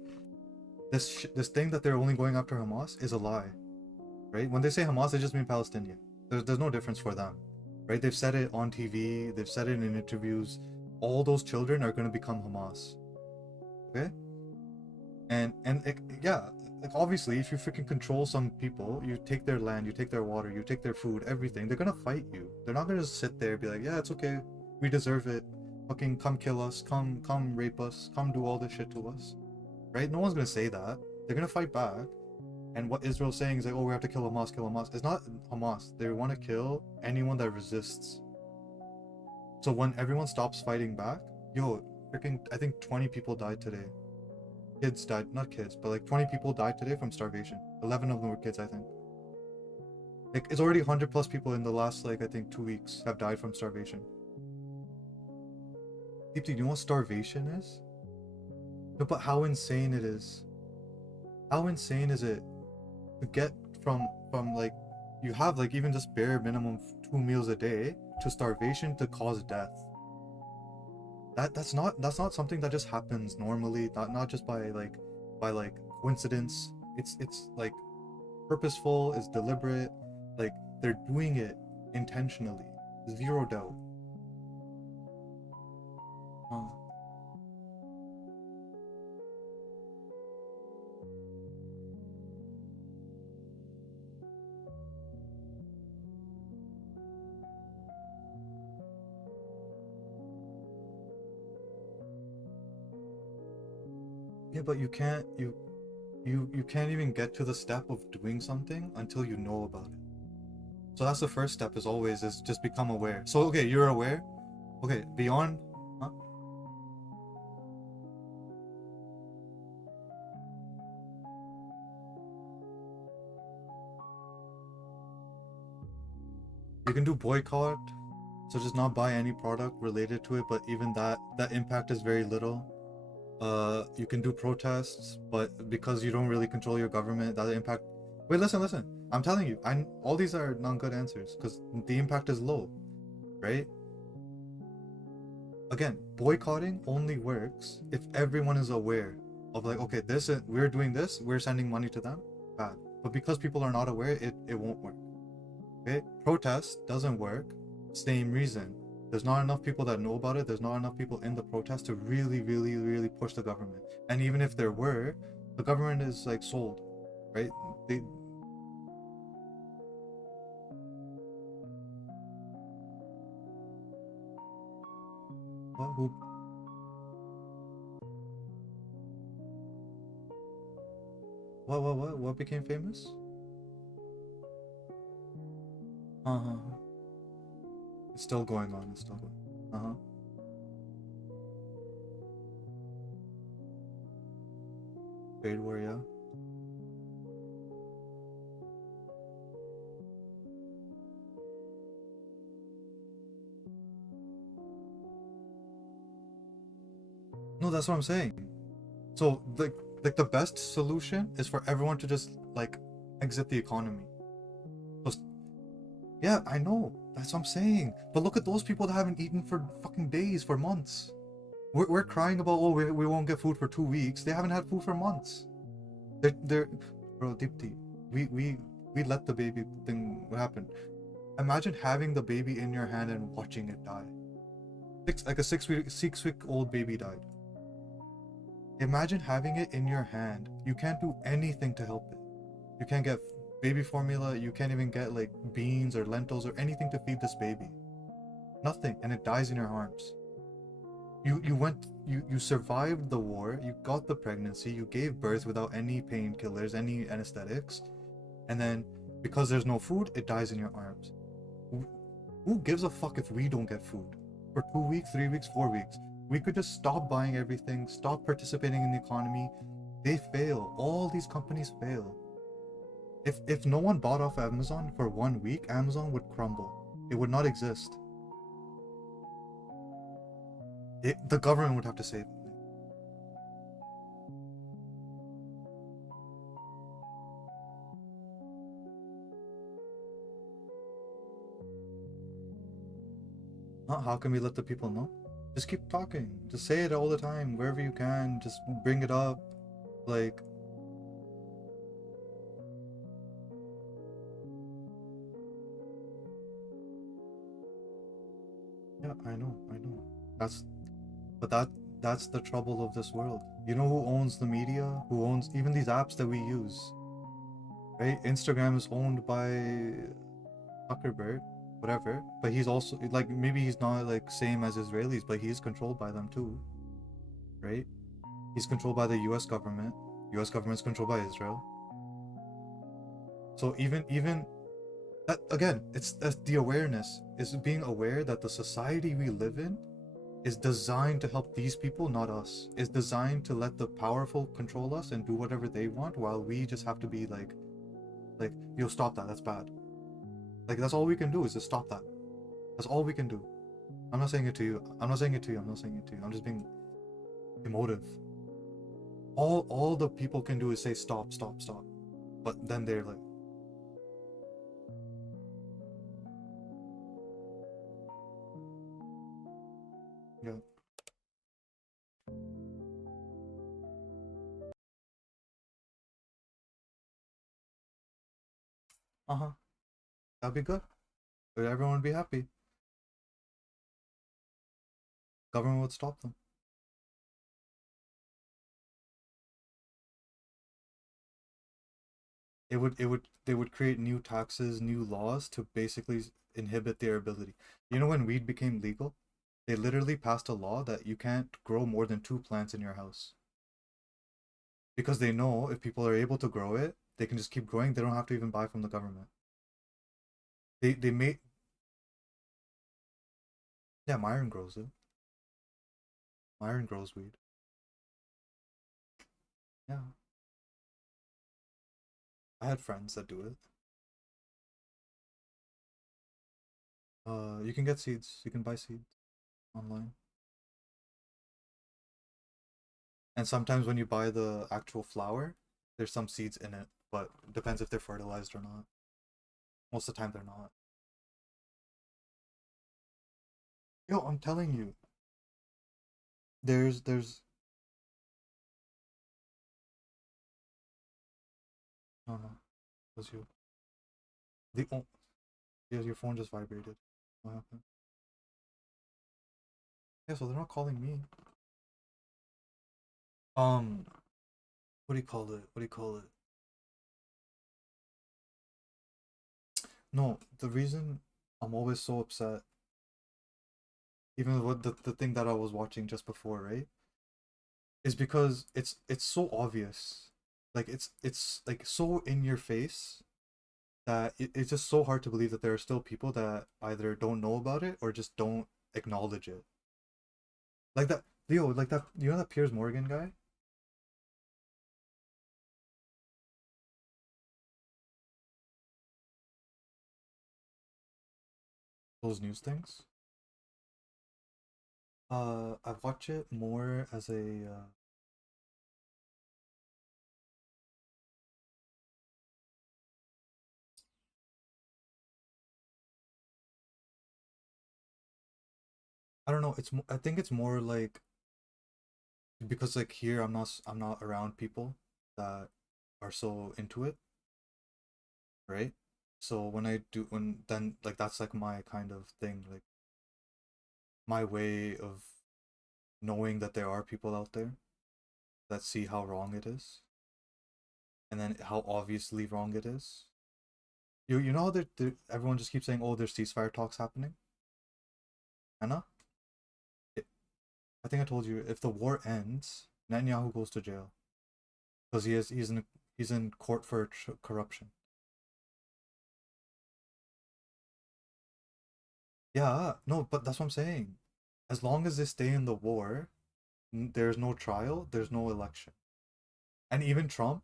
this thing that they're only going after Hamas is a lie, right? When they say Hamas, they just mean Palestinian. There's no difference for them, right? They've said it on TV, they've said it in interviews. All those children are going to become Hamas, okay? And yeah, like obviously, if you freaking control some people, you take their land, you take their water, you take their food, everything, they're gonna fight you. They're not gonna just sit there and be like, yeah, it's okay, we deserve it. Fucking come kill us, come rape us, come do all this shit to us, right? No one's gonna say that. They're gonna fight back. And what Israel's saying is like, oh, we have to kill Hamas, kill Hamas. It's not Hamas. They want to kill anyone that resists. So when everyone stops fighting back, yo, freaking, I think 20 people died today. Kids died, not kids, but like 20 people died today from starvation. 11 of them were kids, I think. Like, it's already 100 plus people in the last, like, I think 2 weeks have died from starvation. Deepti, you know what starvation is? No, but how insane it is. How insane is it to get from like, you have like even just bare minimum 2 meals a day to starvation to cause death. That's not something that just happens normally, not just by coincidence. It's like purposeful, it's deliberate, like they're doing it intentionally. Zero doubt. Yeah, but you can't even get to the step of doing something until you know about it. So that's the first step, is just become aware. So okay, you're aware. Okay, beyond, huh? You can do boycott, so just not buy any product related to it, but even that impact is very little. You can do protests, but because you don't really control your government, that impact. Wait, listen. I'm telling you, all these are not good answers because the impact is low, right? Again, boycotting only works if everyone is aware of like, okay, we're doing this, we're sending money to them, bad. But because people are not aware, it won't work. Okay, protest doesn't work. Same reason. There's not enough people that know about it. There's not enough people in the protest to really, really, really push the government. And even if there were, the government is like sold, right? Who? What became famous? Uh-huh. It's still going on. It's still going. Uh-huh. Trade war, yeah. No, that's what I'm saying. So the best solution is for everyone to just like exit the economy. Yeah, I know. That's what I'm saying. But look at those people that haven't eaten for fucking days, for months. We're crying about, oh, we won't get food for 2 weeks. They haven't had food for months. They're bro, Deepti, we let the baby thing happen. Imagine having the baby in your hand and watching it die. A 6-week old baby died. Imagine having it in your hand. You can't do anything to help it. You can't get baby formula, you can't even get like beans or lentils or anything to feed this baby. Nothing, and it dies in your arms. You survived the war, you got the pregnancy, you gave birth without any painkillers, any anesthetics, and then because there's no food, it dies in your arms. Who gives a fuck if we don't get food? For 2 weeks, 3 weeks, 4 weeks. We could just stop buying everything, stop participating in the economy. They fail. All these companies fail. If no one bought off Amazon for 1 week, Amazon would crumble. It would not exist. The government would have to save it. How can we let the people know? Just keep talking. Just say it all the time, wherever you can. Just bring it up. Like, Yeah, I know. That's but that's the trouble of this world. You know who owns the media? Who owns even these apps that we use? Right? Instagram is owned by Zuckerberg, whatever. But he's also like maybe he's not like same as Israelis, but he's controlled by them too, right? He's controlled by the U.S. government. U.S. government's controlled by Israel. So even that again, that's the awareness. Is being aware that the society we live in is designed to help these people, not us. Is designed to let the powerful control us and do whatever they want, while we just have to be like, yo, stop that. That's bad. Like that's all we can do is just stop that. That's all we can do. I'm not saying it to you. I'm not saying it to you. I'm not saying it to you. I'm just being emotive. All the people can do is say stop, stop, stop. But then they're like, yeah, uh-huh. That'd be good. Everyone would be happy. Government would stop them. They would create new taxes, new laws to basically inhibit their ability. You know when weed became legal? They literally passed a law that you can't grow more than 2 plants in your house. Because they know if people are able to grow it, they can just keep growing. They don't have to even buy from the government. They made Yeah, Myron grows it. Myron grows weed. Yeah. I had friends that do it. You can get seeds. You can buy seeds online. And sometimes when you buy the actual flower, there's some seeds in it, but it depends if they're fertilized or not. Most of the time they're not. Yo, I'm telling you, there's no no, it was you. The oh, yeah, your phone just vibrated. What happened? Yeah, so they're not calling me. Um, what do you call it? What do you call it? No, the reason I'm always so upset, even with the thing that I was watching just before, right? Is because it's so obvious. Like it's like so in your face that it's just so hard to believe that there are still people that either don't know about it or just don't acknowledge it. Like that Leo, like that you know that Piers Morgan guy? Those news things? I watch it more as a I don't know, I think it's more like because like here I'm not around people that are so into it, right? So when I do when then like that's like my kind of thing, like my way of knowing that there are people out there that see how wrong it is and then how obviously wrong it is. You know how everyone just keeps saying, oh, there's ceasefire talks happening? Anna? It, I think I told you if the war ends, Netanyahu goes to jail because he's in court for corruption. Yeah, no, but that's what I'm saying. As long as they stay in the war, there's no trial, there's no election. And even Trump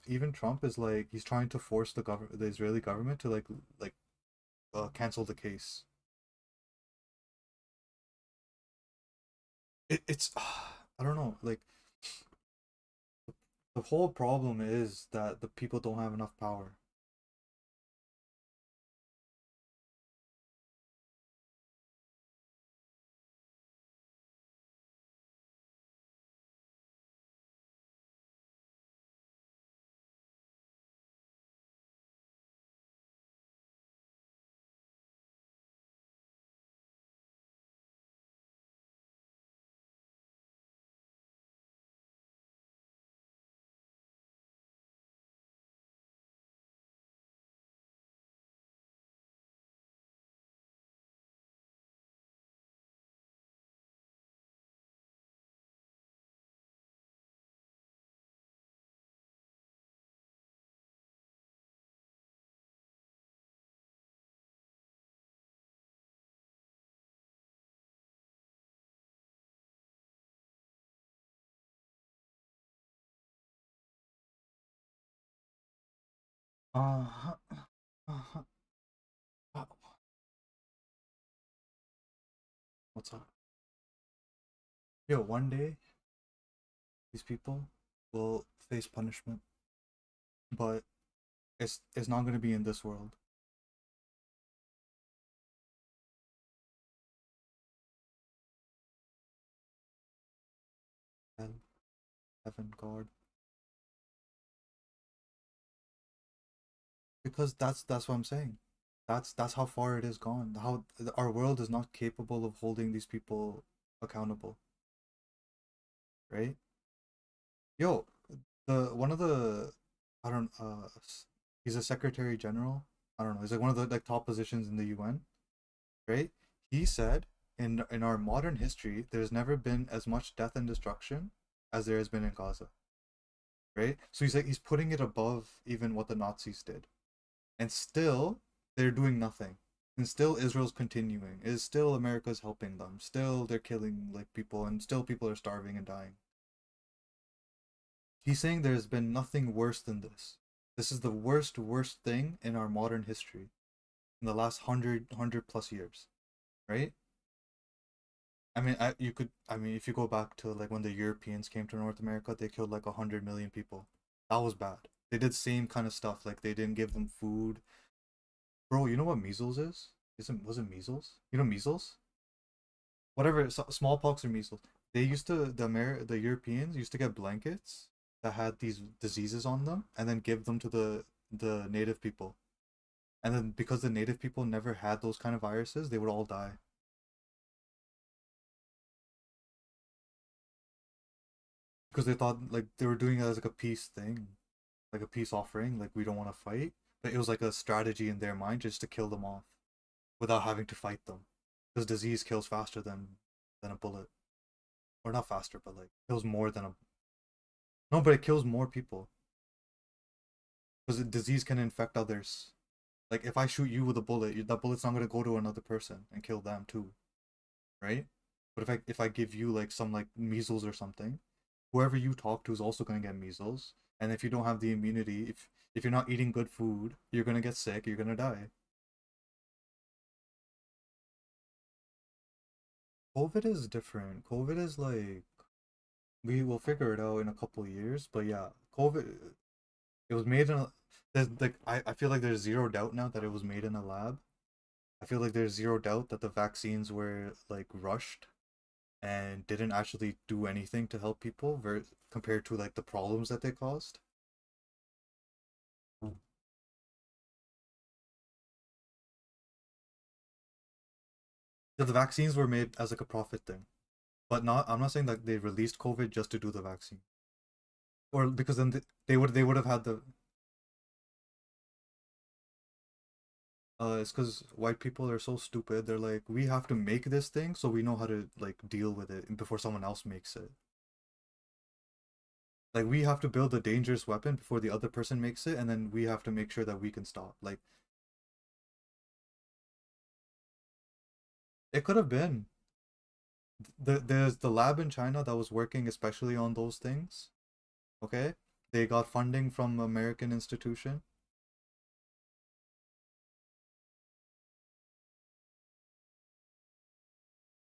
is like he's trying to force the Israeli government to cancel the case. It's I don't know, like the whole problem is that the people don't have enough power. Uh, uh, uh, what's up? Yo, one day these people will face punishment, but it's not gonna be in this world. Hell, heaven, God. Because that's what I'm saying. That's how far it has gone. How our world is not capable of holding these people accountable, right? Yo, the one of the I don't he's a secretary general. I don't know. He's like one of the like top positions in the UN, right? He said in our modern history, there's never been as much death and destruction as there has been in Gaza, right? So he's like he's putting it above even what the Nazis did, and still they're doing nothing, and still Israel's continuing. Is still America's helping them. Still they're killing like people, and still people are starving and dying. He's saying there's been nothing worse than this. This is the worst thing in our modern history in the last hundred plus years, right? I mean, I mean, if you go back to like when the Europeans came to North America, they killed like 100 million people. That was bad. They did same kind of stuff. Like they didn't give them food. Bro, you know what measles is? Isn't was it measles? You know measles? Whatever, smallpox or measles. They used to the Europeans used to get blankets that had these diseases on them, and then give them to the native people. And then because the native people never had those kind of viruses, they would all die. Because they thought like they were doing it as like a peace thing, like a peace offering, like we don't want to fight. But it was like a strategy in their mind just to kill them off without having to fight them. Because disease kills faster than a bullet. Or not faster, but like kills more than a no, but it kills more people. Because disease can infect others. Like if I shoot you with a bullet, that bullet's not gonna go to another person and kill them too, right? But if I give you like some like measles or something, whoever you talk to is also gonna get measles. And if you don't have the immunity, if you're not eating good food, you're gonna get sick. You're gonna die. COVID is different. COVID is like we will figure it out in a couple of years. But yeah, COVID it was made in a there's like I feel like there's zero doubt now that it was made in a lab. I feel like there's zero doubt that the vaccines were like rushed and didn't actually do anything to help people compared to like the problems that they caused. Yeah, the vaccines were made as like a profit thing, but not. I'm not saying that they released COVID just to do the vaccine, or because then they would have had the. It's because white people are so stupid. They're like, we have to make this thing so we know how to like deal with it before someone else makes it. Like we have to build a dangerous weapon before the other person makes it, and then we have to make sure that we can stop. Like it could have been. There's the lab in China that was working especially on those things. Okay, they got funding from American institution.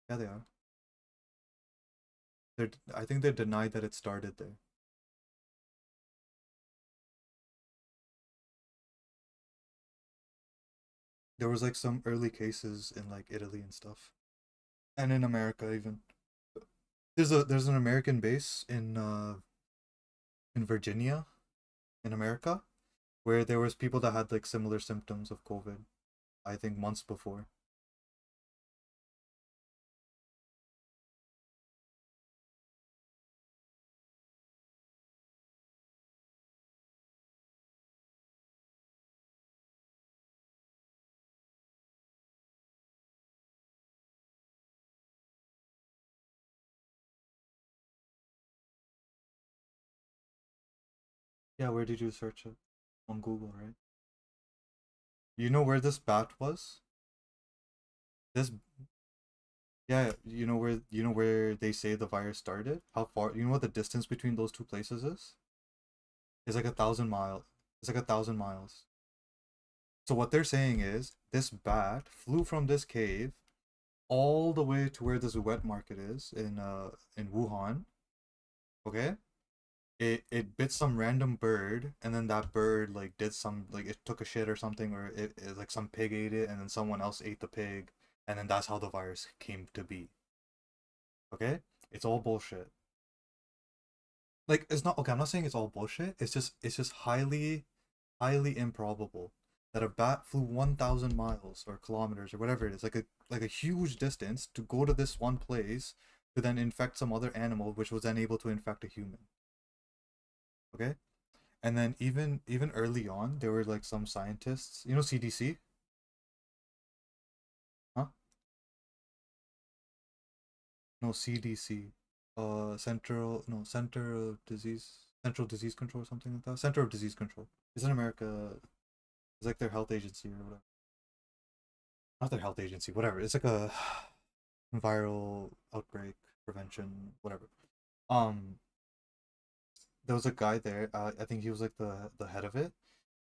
Yeah, they are. I think they denied that it started there. There was like some early cases in like Italy and stuff, and in America even. There's an American base in Virginia, in America, where there was people that had like similar symptoms of COVID. I think months before. Yeah, where did you search it? On Google, right? You know where this bat was? This yeah, you know where they say the virus started? How far? You know what the distance between those two places is? It's like 1,000 miles. It's like 1,000 miles. So what they're saying is this bat flew from this cave all the way to where this wet market is in Wuhan. Okay, it bit some random bird, and then that bird like did some like it took a shit or something, or it like some pig ate it, and then someone else ate the pig, and then that's how the virus came to be. Okay, it's all bullshit. Like it's not okay. I'm not saying it's all bullshit. It's just highly improbable that a bat flew 1,000 miles or kilometers or whatever it is, like a huge distance to go to this one place to then infect some other animal, which was then able to infect a human. Okay, and then even early on, there were like some scientists, CDC, huh? No, CDC, Central Disease Control or something like that. Center of Disease Control. It's in America. It's like their health agency or whatever. Not their health agency, whatever. It's like a viral outbreak prevention, whatever. Um, there was a guy there. I think he was like the head of it.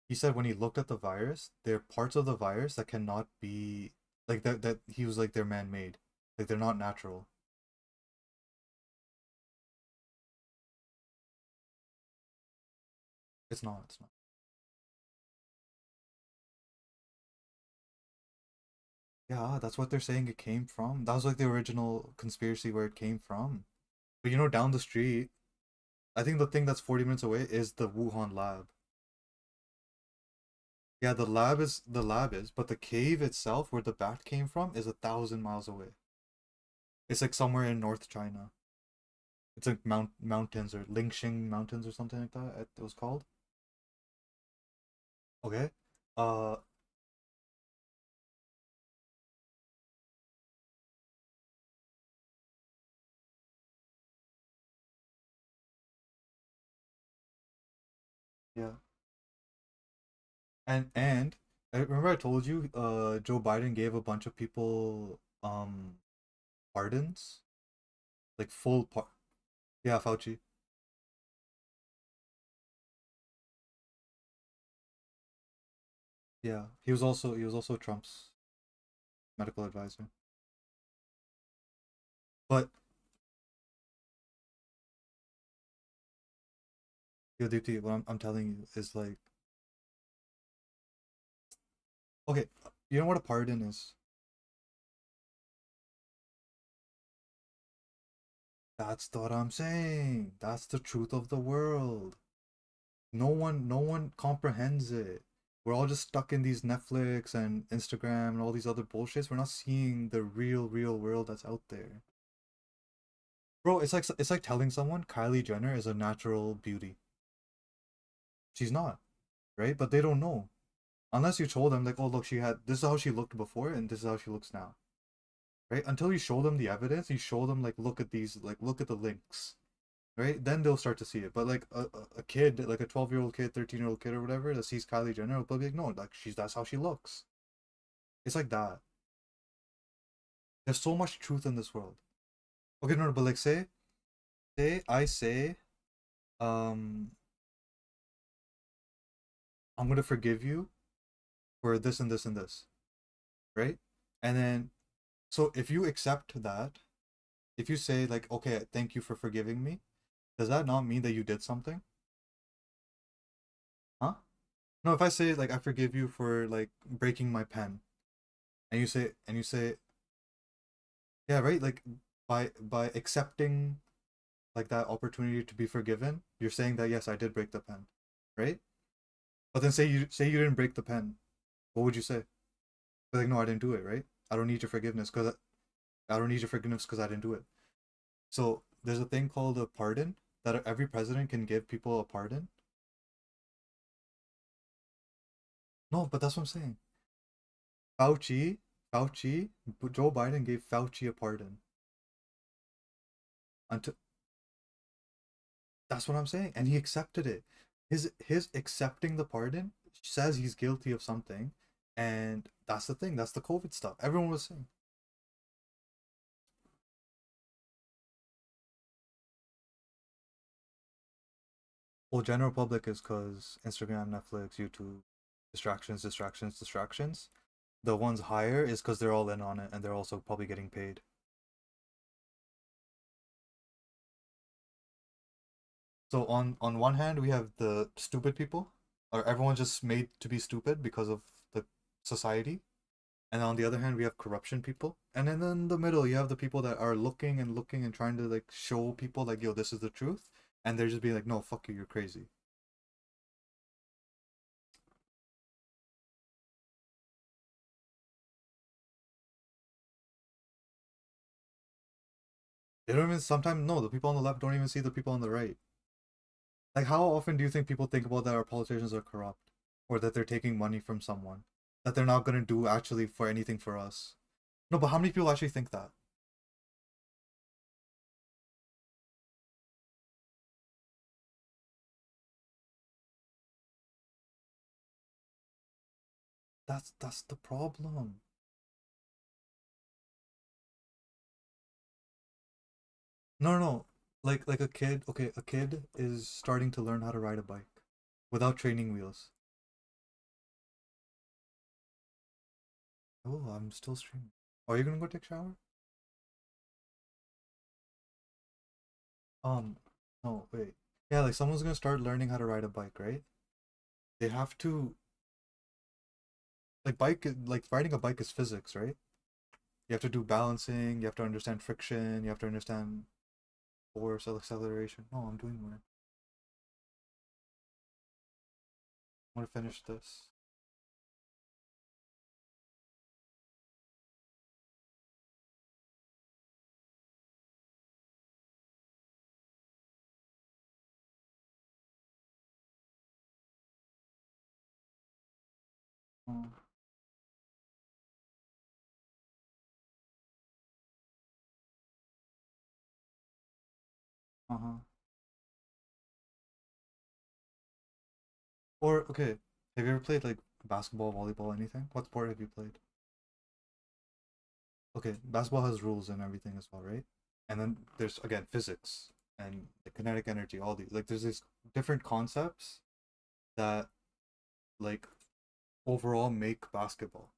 He said when he looked at the virus, there are parts of the virus that cannot be like that. He was like they're man made, like they're not natural. It's not. It's not. Yeah, that's what they're saying it came from. That was like the original conspiracy where it came from. But down the street, I think the thing that's 40 minutes away is the Wuhan lab. Yeah, the lab is, but the cave itself where the bat came from is 1,000 miles away. It's like somewhere in North China. It's like mountains or Lingxing Mountains or something like that. It was called. Okay. Uh, yeah. And I remember I told you, Joe Biden gave a bunch of people pardons, like Yeah, Fauci. Yeah, he was also Trump's medical advisor. But yo, DT, what I'm telling you is like, okay, you know what a pardon is? That's what I'm saying. That's the truth of the world. No one comprehends it. We're all just stuck in these Netflix and Instagram and all these other bullshits. We're not seeing the real world that's out there. Bro, it's like telling someone Kylie Jenner is a natural beauty. She's not, right? But they don't know. Unless you told them like, oh look, this is how she looked before and this is how she looks now. Right? Until you show them the evidence, you show them like look at the links. Right? Then they'll start to see it. But like a kid, like a 12-year-old kid, 13-year-old kid or whatever that sees Kylie Jenner will be like, no, like that's how she looks. It's like that. There's so much truth in this world. Okay, no, but like say um I'm gonna forgive you for this and this and this, right? And then so if you accept that, if you say like, okay, thank you for forgiving me, does that not mean that you did something? Huh? No, if I say like I forgive you for like breaking my pen, and you say yeah, right, like by accepting like that opportunity to be forgiven, you're saying that yes, I did break the pen, right? But then say you didn't break the pen, what would you say? Like no, I didn't do it, right? I don't need your forgiveness because I don't need your forgiveness because I didn't do it. So there's a thing called a pardon that every president can give people a pardon. No, but that's what I'm saying. Fauci, Fauci, Joe Biden gave Fauci a pardon. Until That's what I'm saying, and he accepted it. His accepting the pardon says he's guilty of something, and that's the thing. That's the COVID stuff. Everyone was saying. Well, general public is because Instagram, Netflix, YouTube. distractions, distractions, distractions. The ones higher is because they're all in on it and they're also probably getting paid. So on one hand, we have the stupid people, or everyone's just made to be stupid because of the society. And on the other hand, we have corruption people. And then in the middle, you have the people that are looking and looking and trying to like show people like, yo, this is the truth. And they're just being like, no, fuck you, you're crazy. They don't even sometimes no, the people on the left don't even see the people on the right. Like how often do you think people think about that our politicians are corrupt? Or that they're taking money from someone? That they're not gonna do actually for anything for us? No, but how many people actually think that? That's the problem. No, no, no. Like a kid, okay, a kid is starting to learn how to ride a bike without training wheels. Oh, I'm still streaming. Are you gonna go take a shower? Um, no, wait. Yeah, like someone's gonna start learning how to ride a bike, right? They have to like riding a bike is physics, right? You have to do balancing, you have to understand friction, you have to understand force, acceleration. No, I'm doing one. I'm gonna finish this. Oh, uh-huh. Or okay, have you ever played like basketball, volleyball, anything? What sport have you played? Okay, basketball has rules and everything as well, right? And then there's again physics and the kinetic energy, all these like there's these different concepts that like overall make basketball.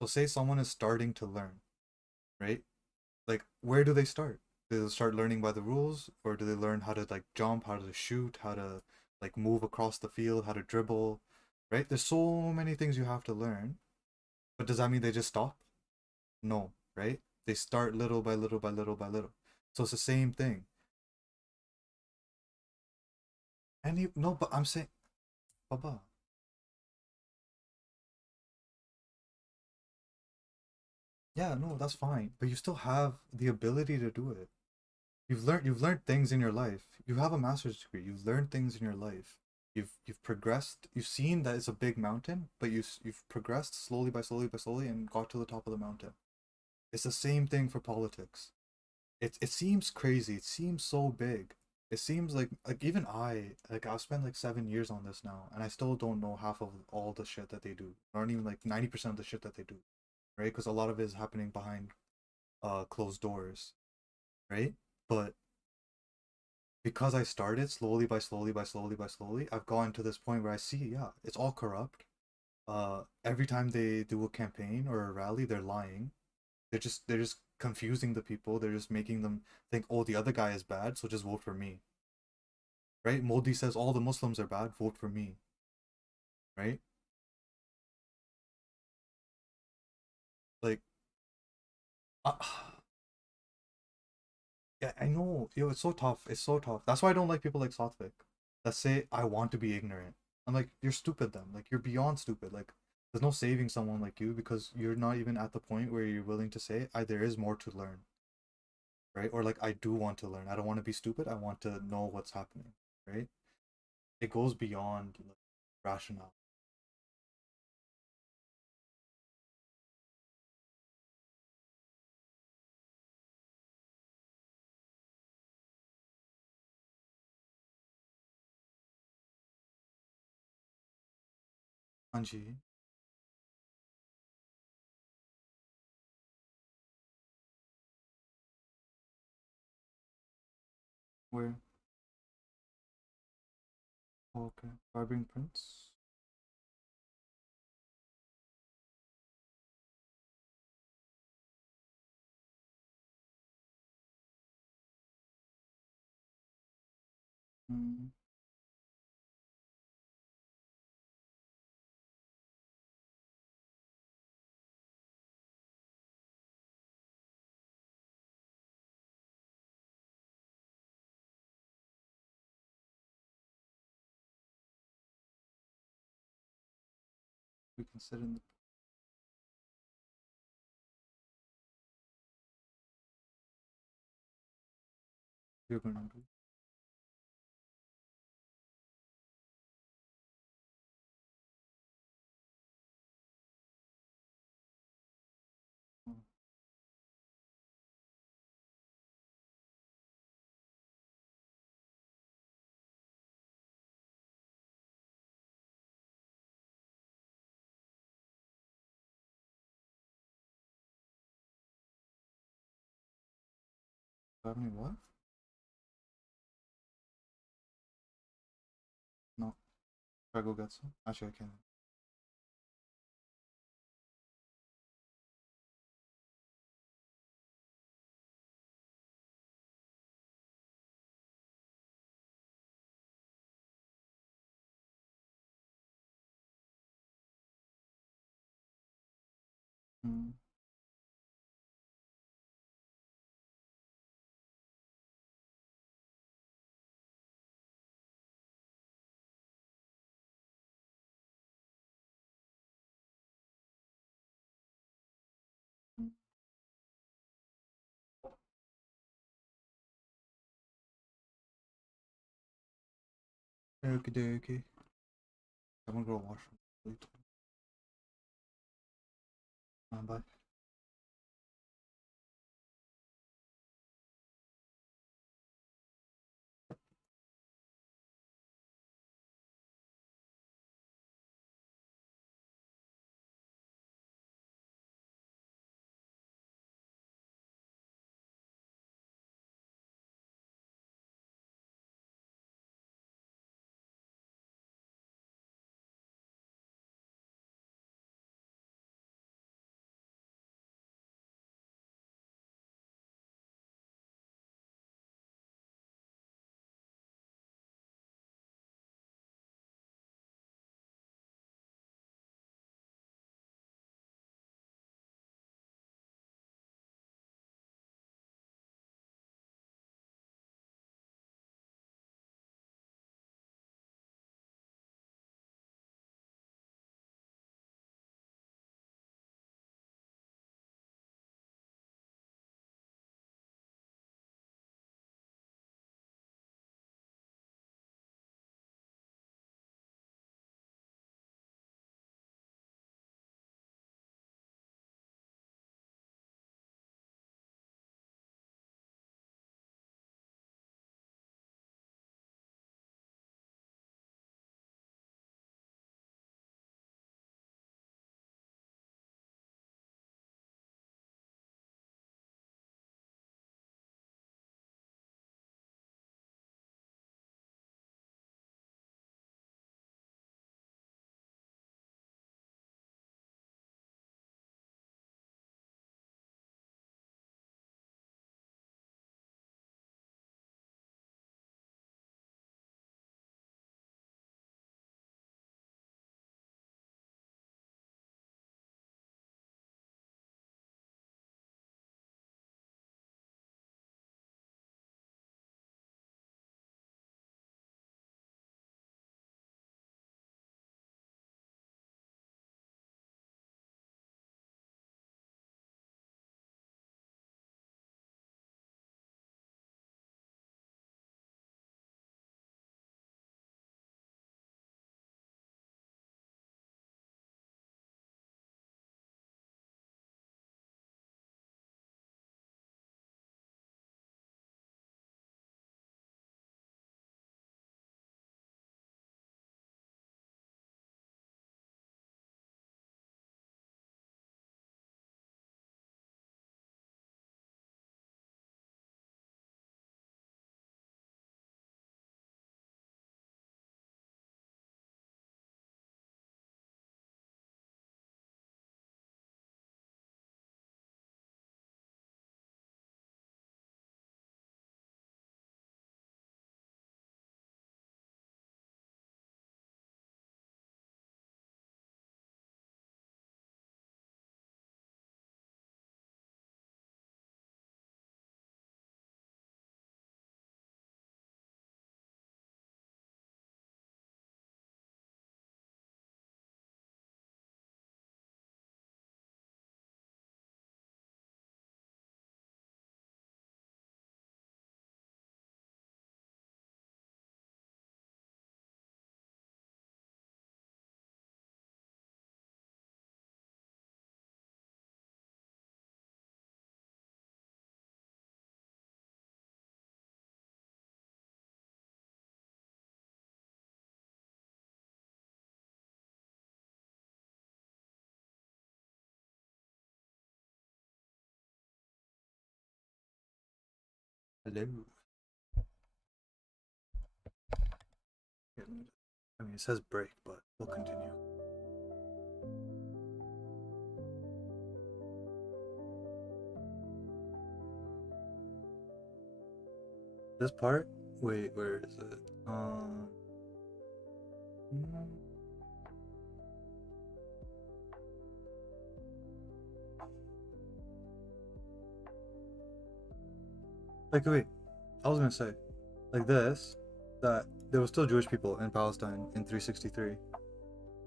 So say someone is starting to learn, right? Like where do they start? Do they start learning by the rules or do they learn how to like jump, how to shoot, how to like move across the field, how to dribble, right? There's so many things you have to learn. But does that mean they just stop? No, right? They start little by little by little by little. So it's the same thing. And you no, but I'm saying, Baba, yeah, no, that's fine. But you still have the ability to do it. You've learned things in your life. You have a master's degree. You've learned things in your life. You've progressed. You've seen that it's a big mountain, but you've progressed slowly by slowly by slowly and got to the top of the mountain. It's the same thing for politics. It seems crazy. It seems so big. It seems like even I've spent like 7 years on this now, and I still don't know half of all the shit that they do. Not even like 90% of the shit that they do, right? Because a lot of it is happening behind closed doors, right? But because I started slowly by slowly by slowly by slowly, I've gotten to this point where I see, yeah, it's all corrupt. Every time they do a campaign or a rally, they're lying. They're just confusing the people. They're just making them think, oh, the other guy is bad, so just vote for me. Right? Modi says all the Muslims are bad, vote for me. Right? Like, uh, yeah, I know. Yo, it's so tough. It's so tough. That's why I don't like people like Satvik that say I want to be ignorant. I'm like, you're stupid then. Like, you're beyond stupid. Like, there's no saving someone like you because you're not even at the point where you're willing to say, there is more to learn. Right? Or like, I do want to learn. I don't want to be stupid. I want to know what's happening. Right? It goes beyond like, rationale. Anji, where? Oh, okay. Barbarian Prince. Mm. We can sit in the. You're gonna do. Mm. Grab me what? No. Should I go get some? Actually, I can't. Mm. Okay, okay. I'm gonna go wash. Bye. Hello. I mean, it says break, but we'll continue. This part? Wait, where is it? mm, Like, wait, I was gonna say, like this, that there were still Jewish people in Palestine in 363.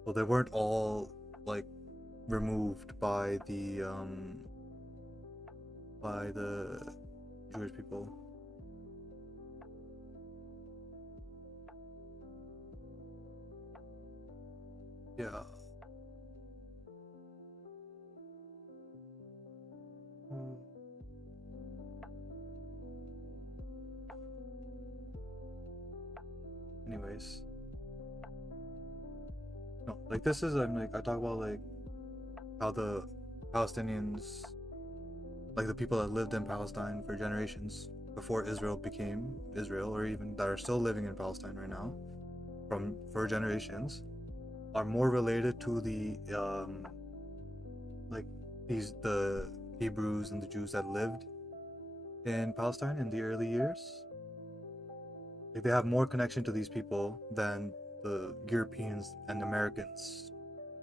Well, they weren't all, like, removed by the Jewish people. Yeah. Anyways, no, like this is I talk about like how the Palestinians, like the people that lived in Palestine for generations before Israel became Israel, or even that are still living in Palestine right now, for generations, are more related to the like the Hebrews and the Jews that lived in Palestine in the early years. Like they have more connection to these people than the Europeans and Americans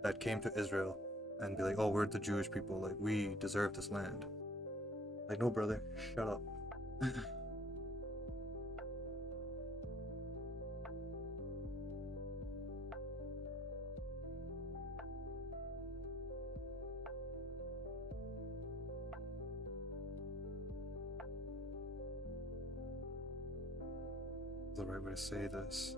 that came to Israel and be like, "Oh, we're the Jewish people. Like we deserve this land." Like, no, brother, shut up. The right way to say this.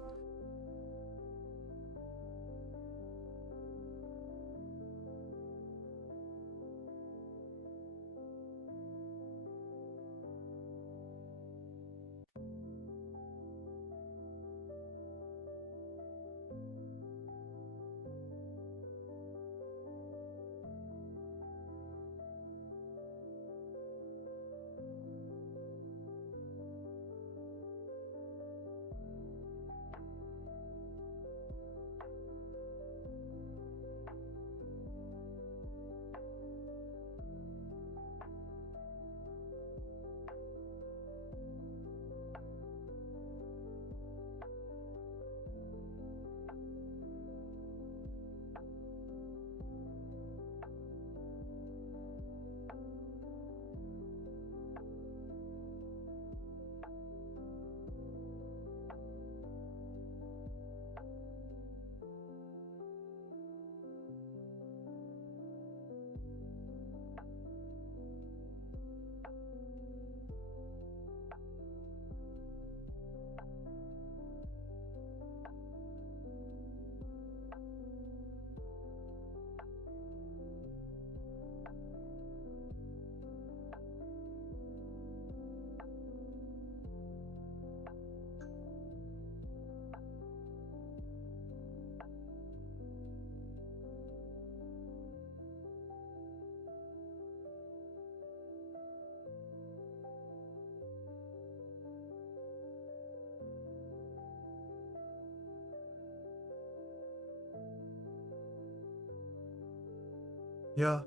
Yeah.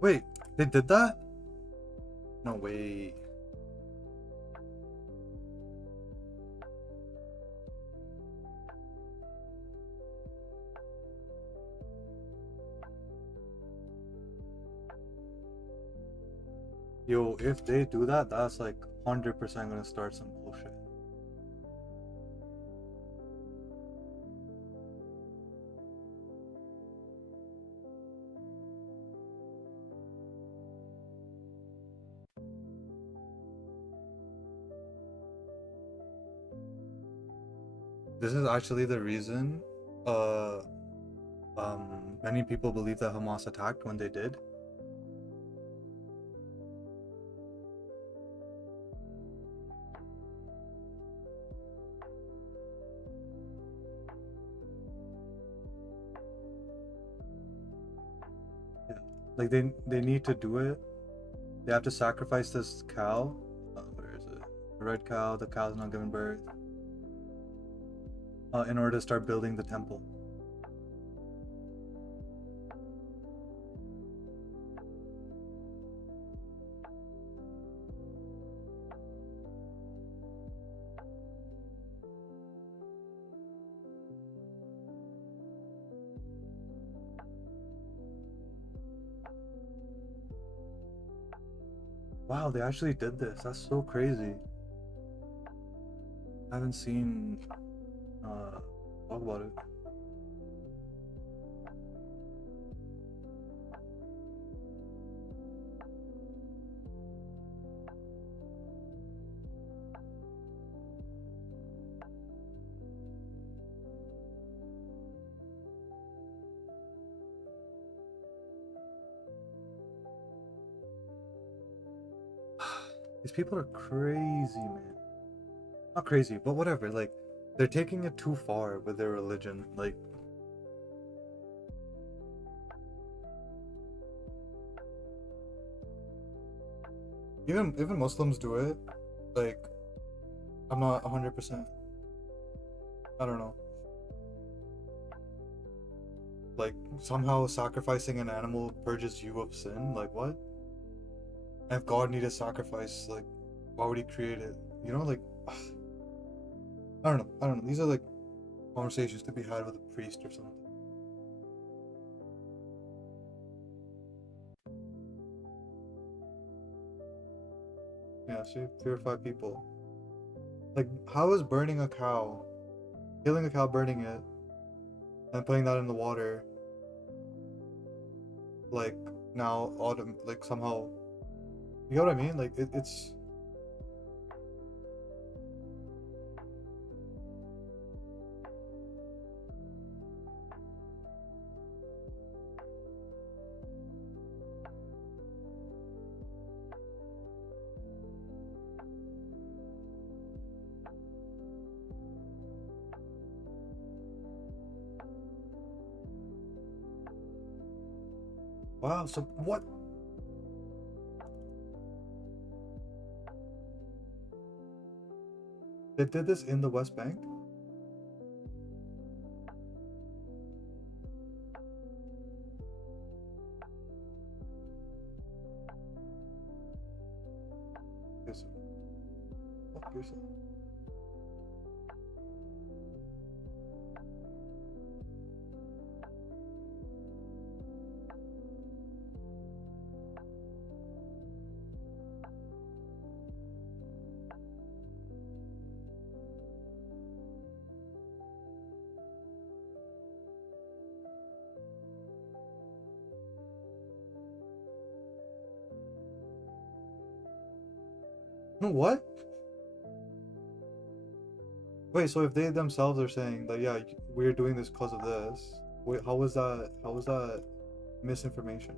Wait, they did that? No way. Yo, if they do that, that's like 100% gonna start some bullshit. This is actually the reason uh many people believe that Hamas attacked when they did. Yeah. Like they need to do it. They have to sacrifice this cow. Where is red cow, the cow's not giving birth, in order to start building the temple. Wow, they actually did this. That's so crazy. I haven't seen talk about it. These people are crazy, man. Not crazy, but whatever. Like, they're taking it too far with their religion. Like, even Muslims do it. Like, I'm not 100%. I don't know. Like, somehow sacrificing an animal purges you of sin. Like, what? And if God needed sacrifice, like, why would He create it? You know, like, I don't know. I don't know. These are like conversations to be had with a priest or something. Yeah, see, purify people. Like, how is burning a cow, killing a cow, burning it, and putting that in the water, like, now like somehow, you know what I mean? Like, it's wow. So what? They did this in the West Bank? Yes. Fuck yourself. No, what? Wait, so if they themselves are saying that, yeah, we're doing this because of this, wait, how was that? How was that misinformation?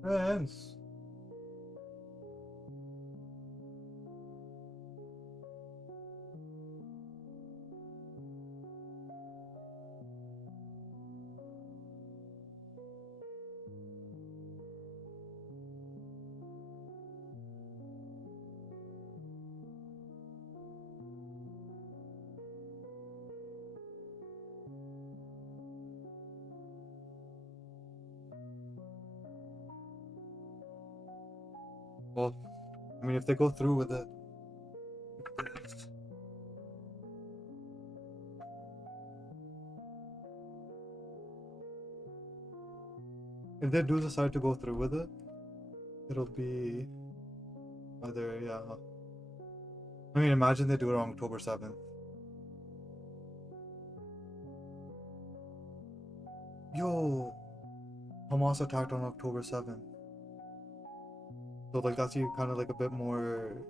Friends. Well, I mean, if they go through with it. If they do decide to go through with it, it'll be either, yeah. I mean, imagine they do it on October 7th. Yo, Hamas attacked on October 7th. So, like, that's you kind of like a bit more.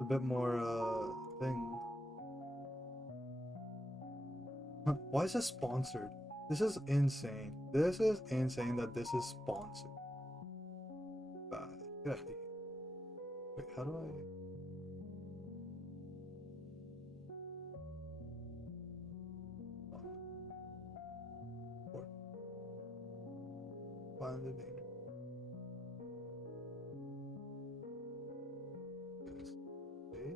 A bit more, thing. Why is this sponsored? This is insane. This is insane that this is sponsored. Bad. Get out of here. Wait, how do I. Find the name. Okay.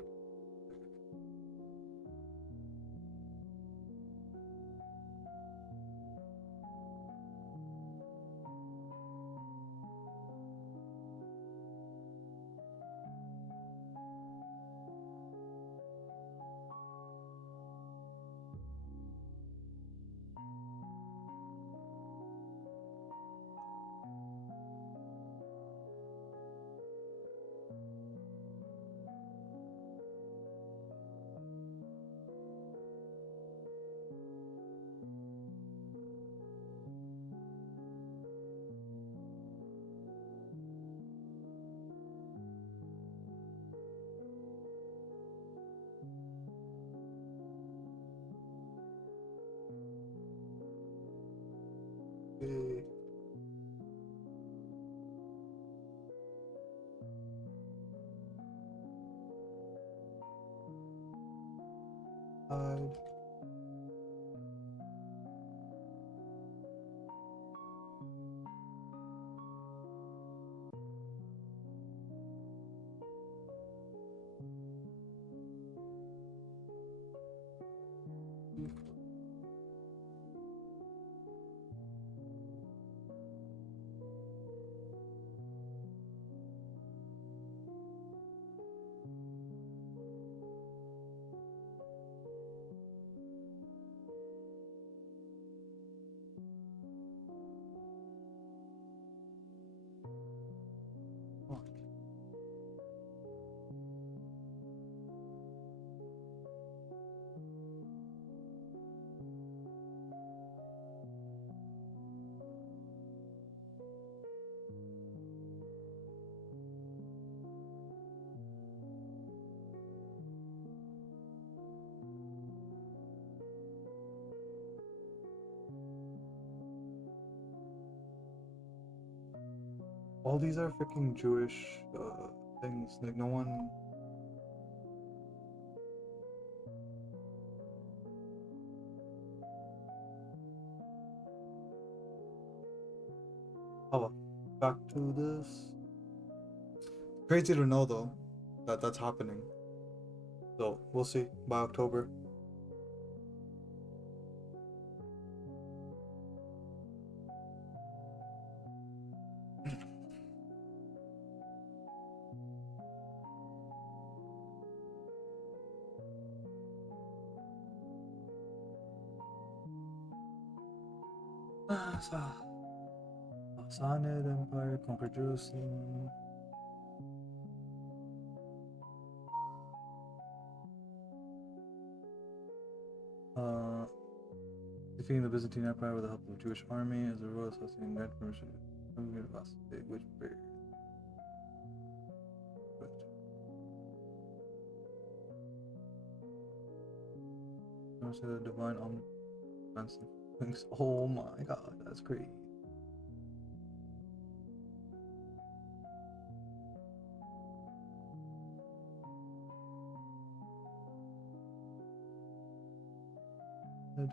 Okay. Hide. Fuck. All these are freaking Jewish things. Like, no one. Oh, well. Back to this. Crazy to know, though, that that's happening. So, we'll see by October. Sassanid Empire conquered Jerusalem. Defeating the Byzantine Empire with the help of the Jewish army as a royal Sasanian grant permission from the university, which period. The divine omniscience Thanks. Oh my god, that's crazy. Good.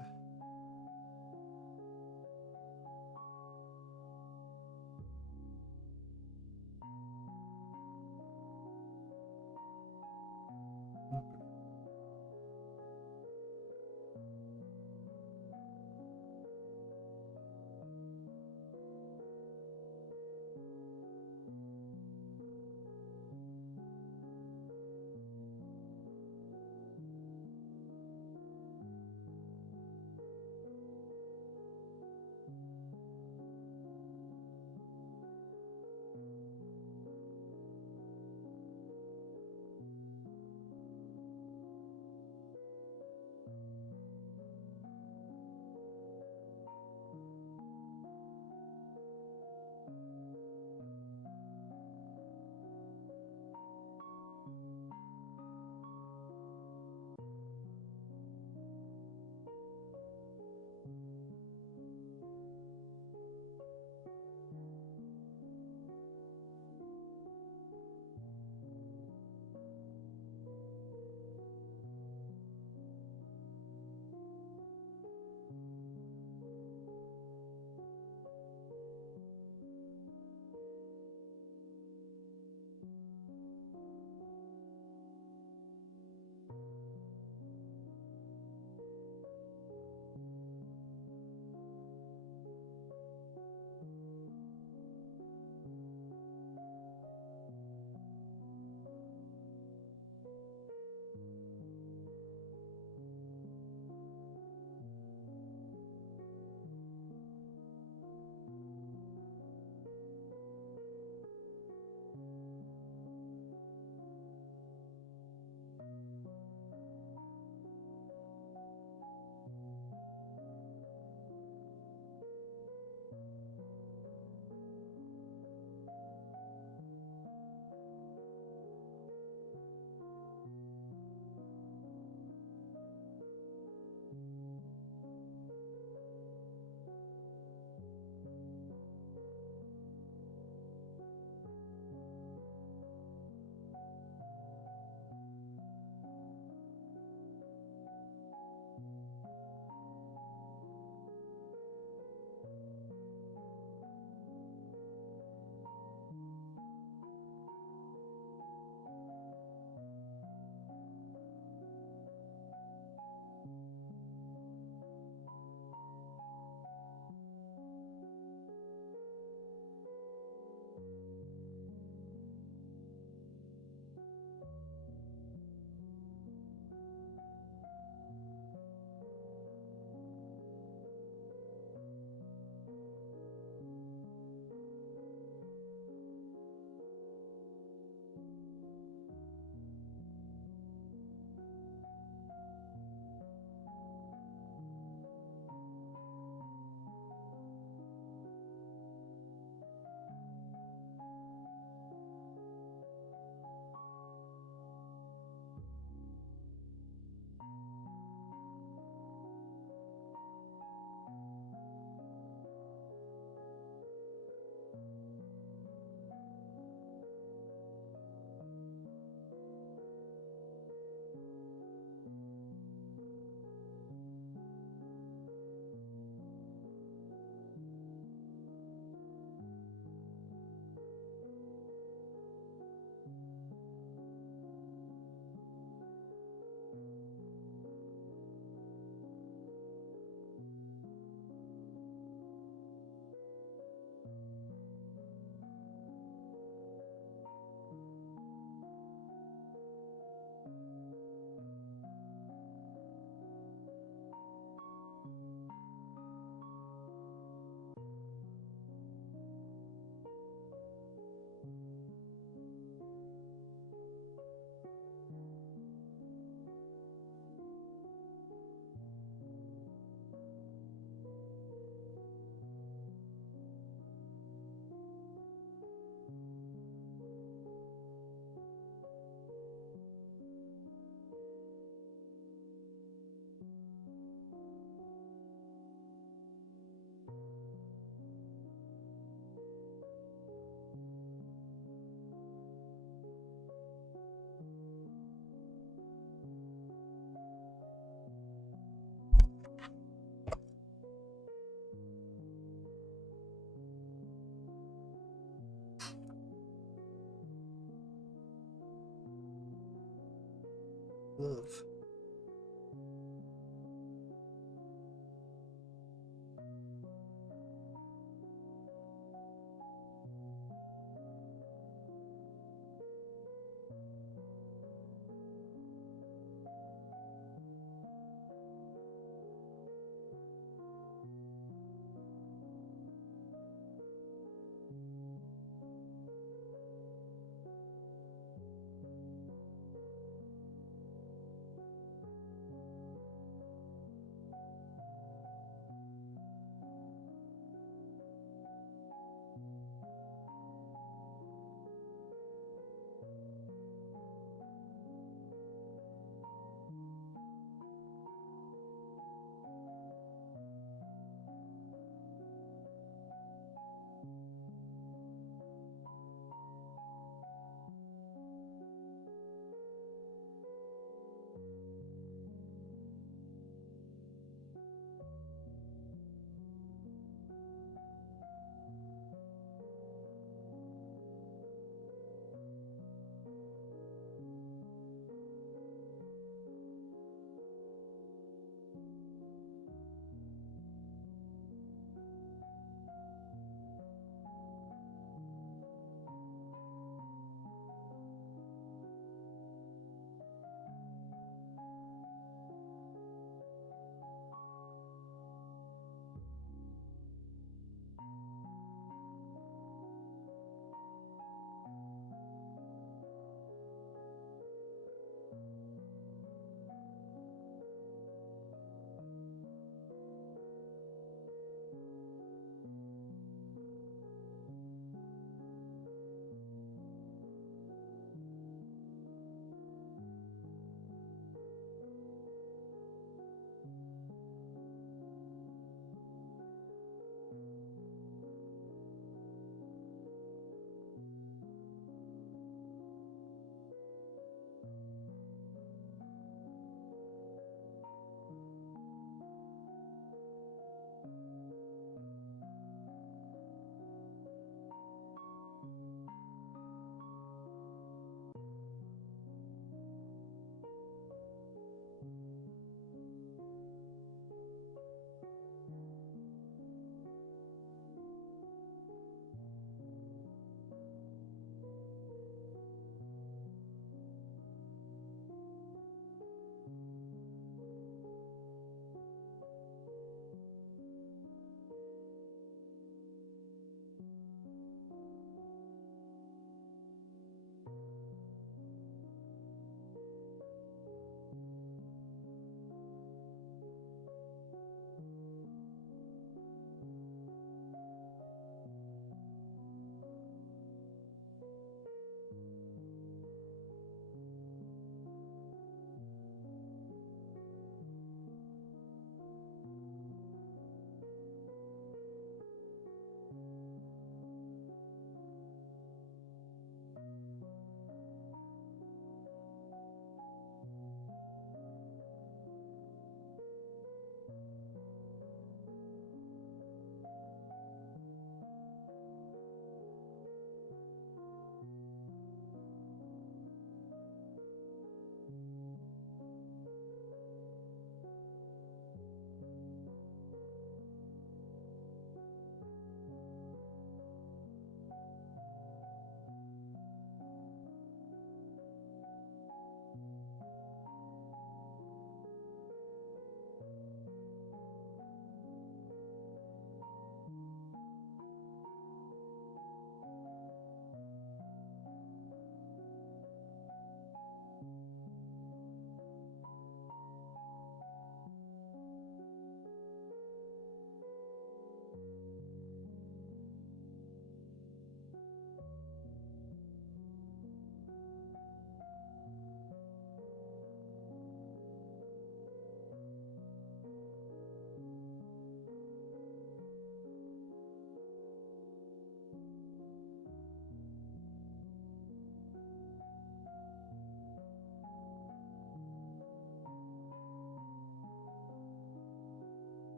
Love.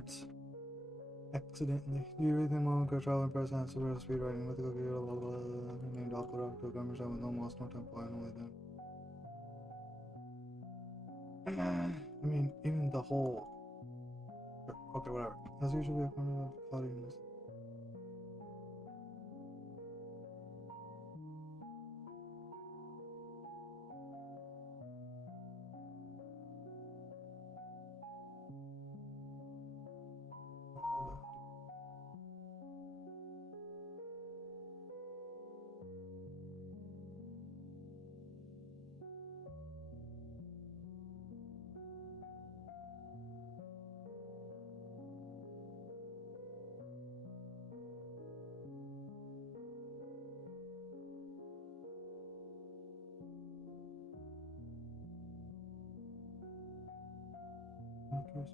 parts. Accidentally. Do you really think mom could travel in person and super speed riding with the cookie? Blah blah blah. Named Opera to a government shop with no moss, no temple, and only then. I mean, even the whole. Okay, whatever. As usual, we have one of cloudiness. Okay.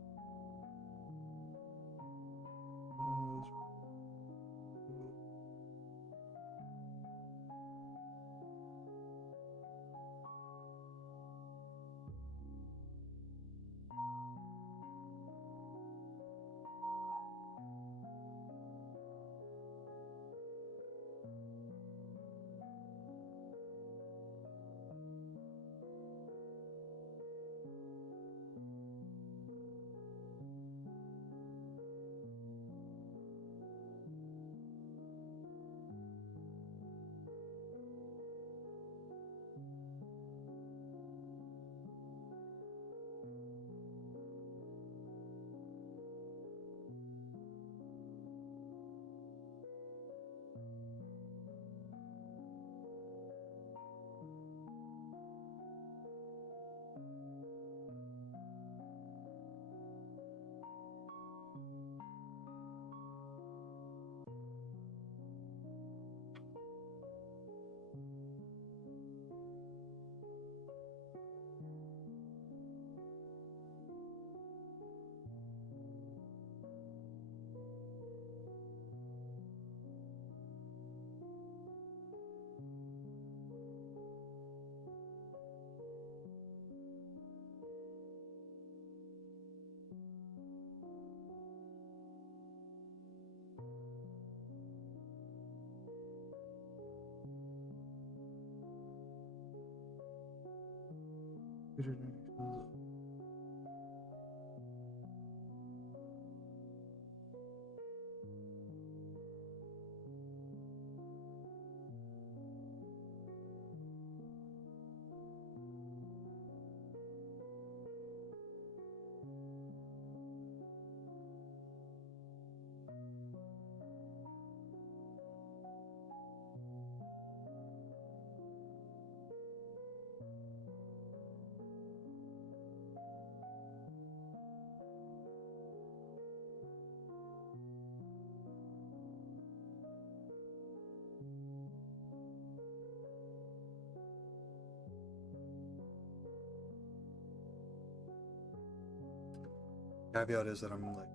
Caveat is that I'm like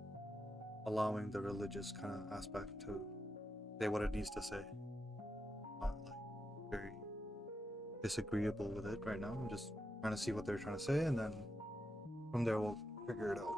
allowing the religious kind of aspect to say what it needs to say. Not like very disagreeable with it right now. I'm just trying to see what they're trying to say, and then from there we'll figure it out.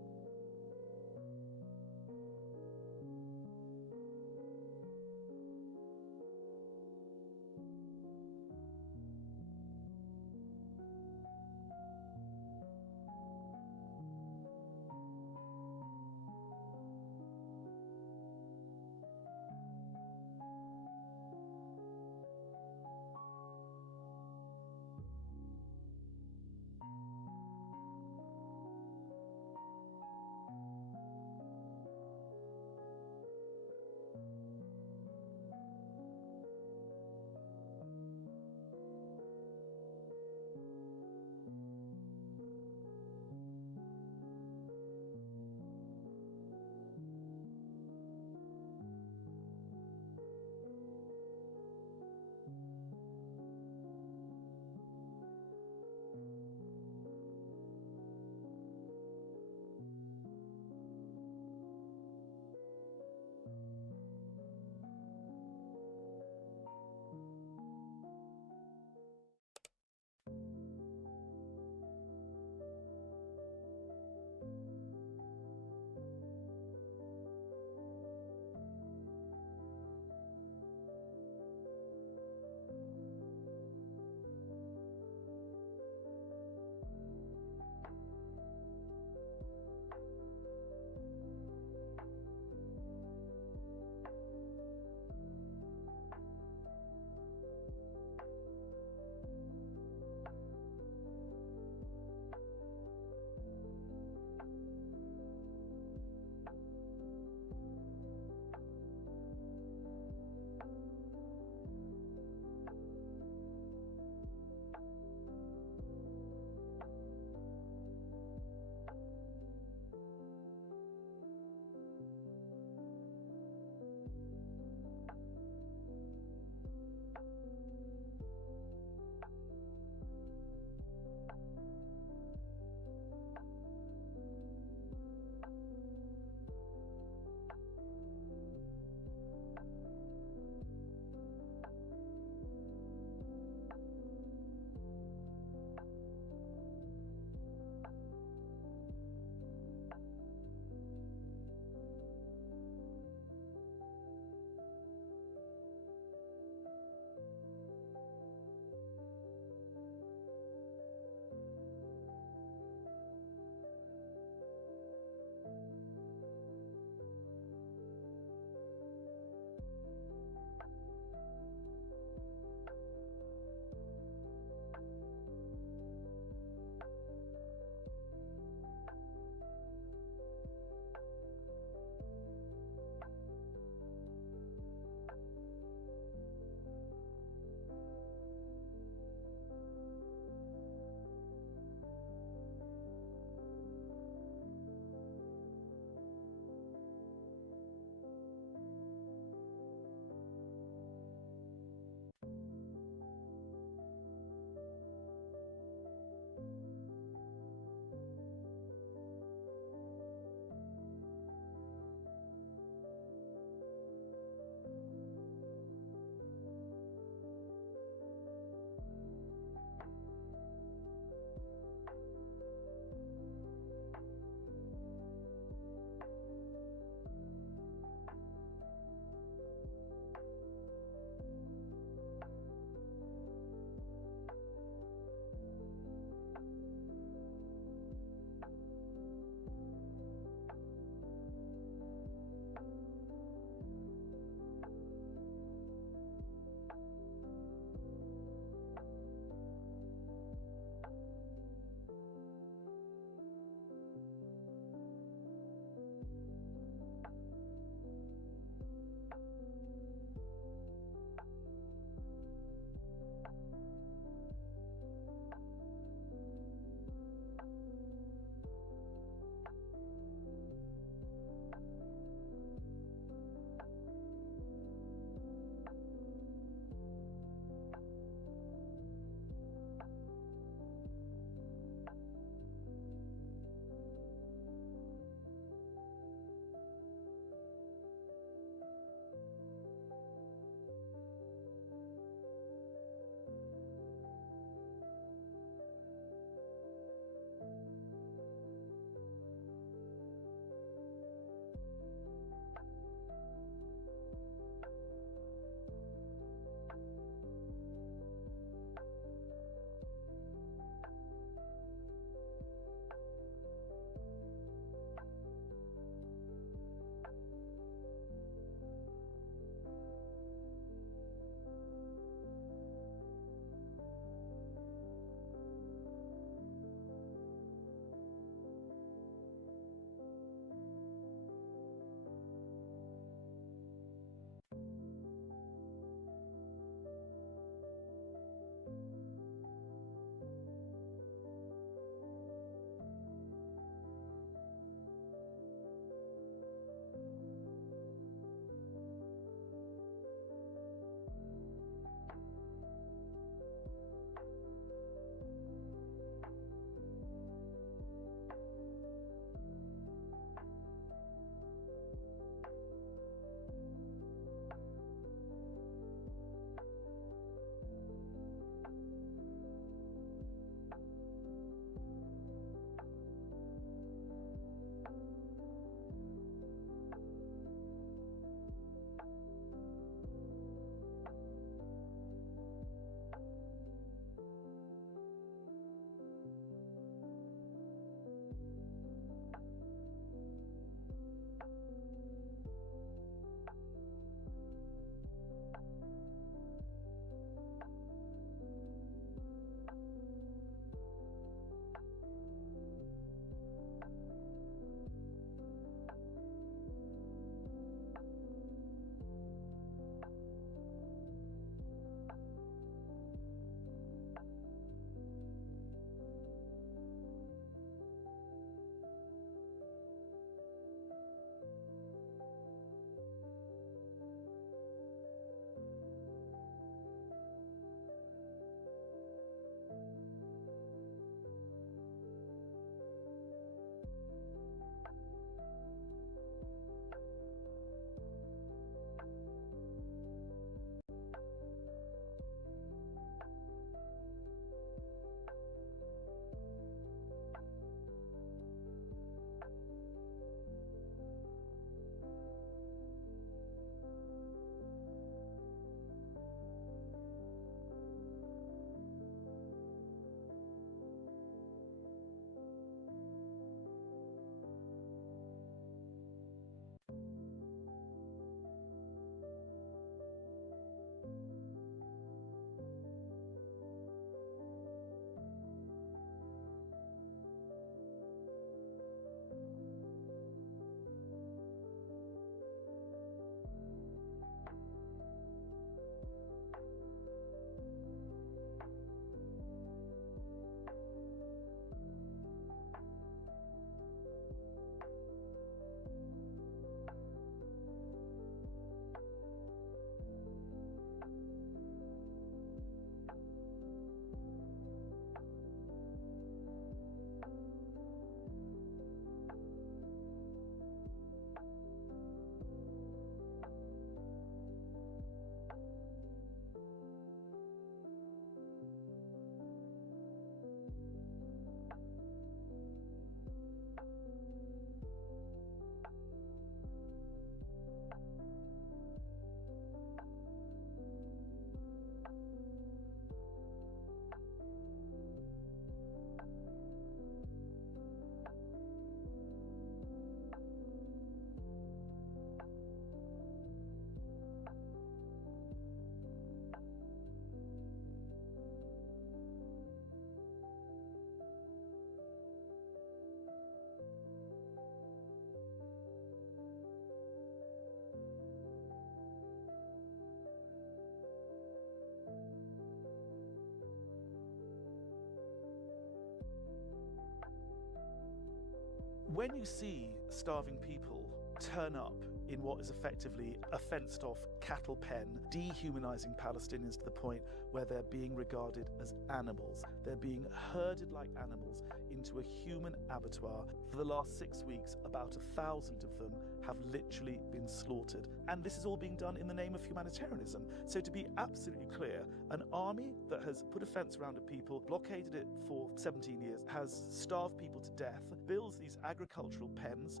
When you see starving people turn up in what is effectively a fenced-off cattle pen, dehumanizing Palestinians to the point where they're being regarded as animals. They're being herded like animals into a human abattoir. For the last 6 weeks, about 1,000 of them have literally been slaughtered. And this is all being done in the name of humanitarianism. So to be absolutely clear, an army that has put a fence around a people, blockaded it for 17 years, has starved people to death, builds these agricultural pens,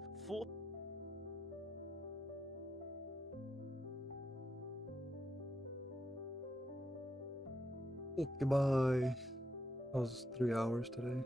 Goodbye. That was 3 hours today.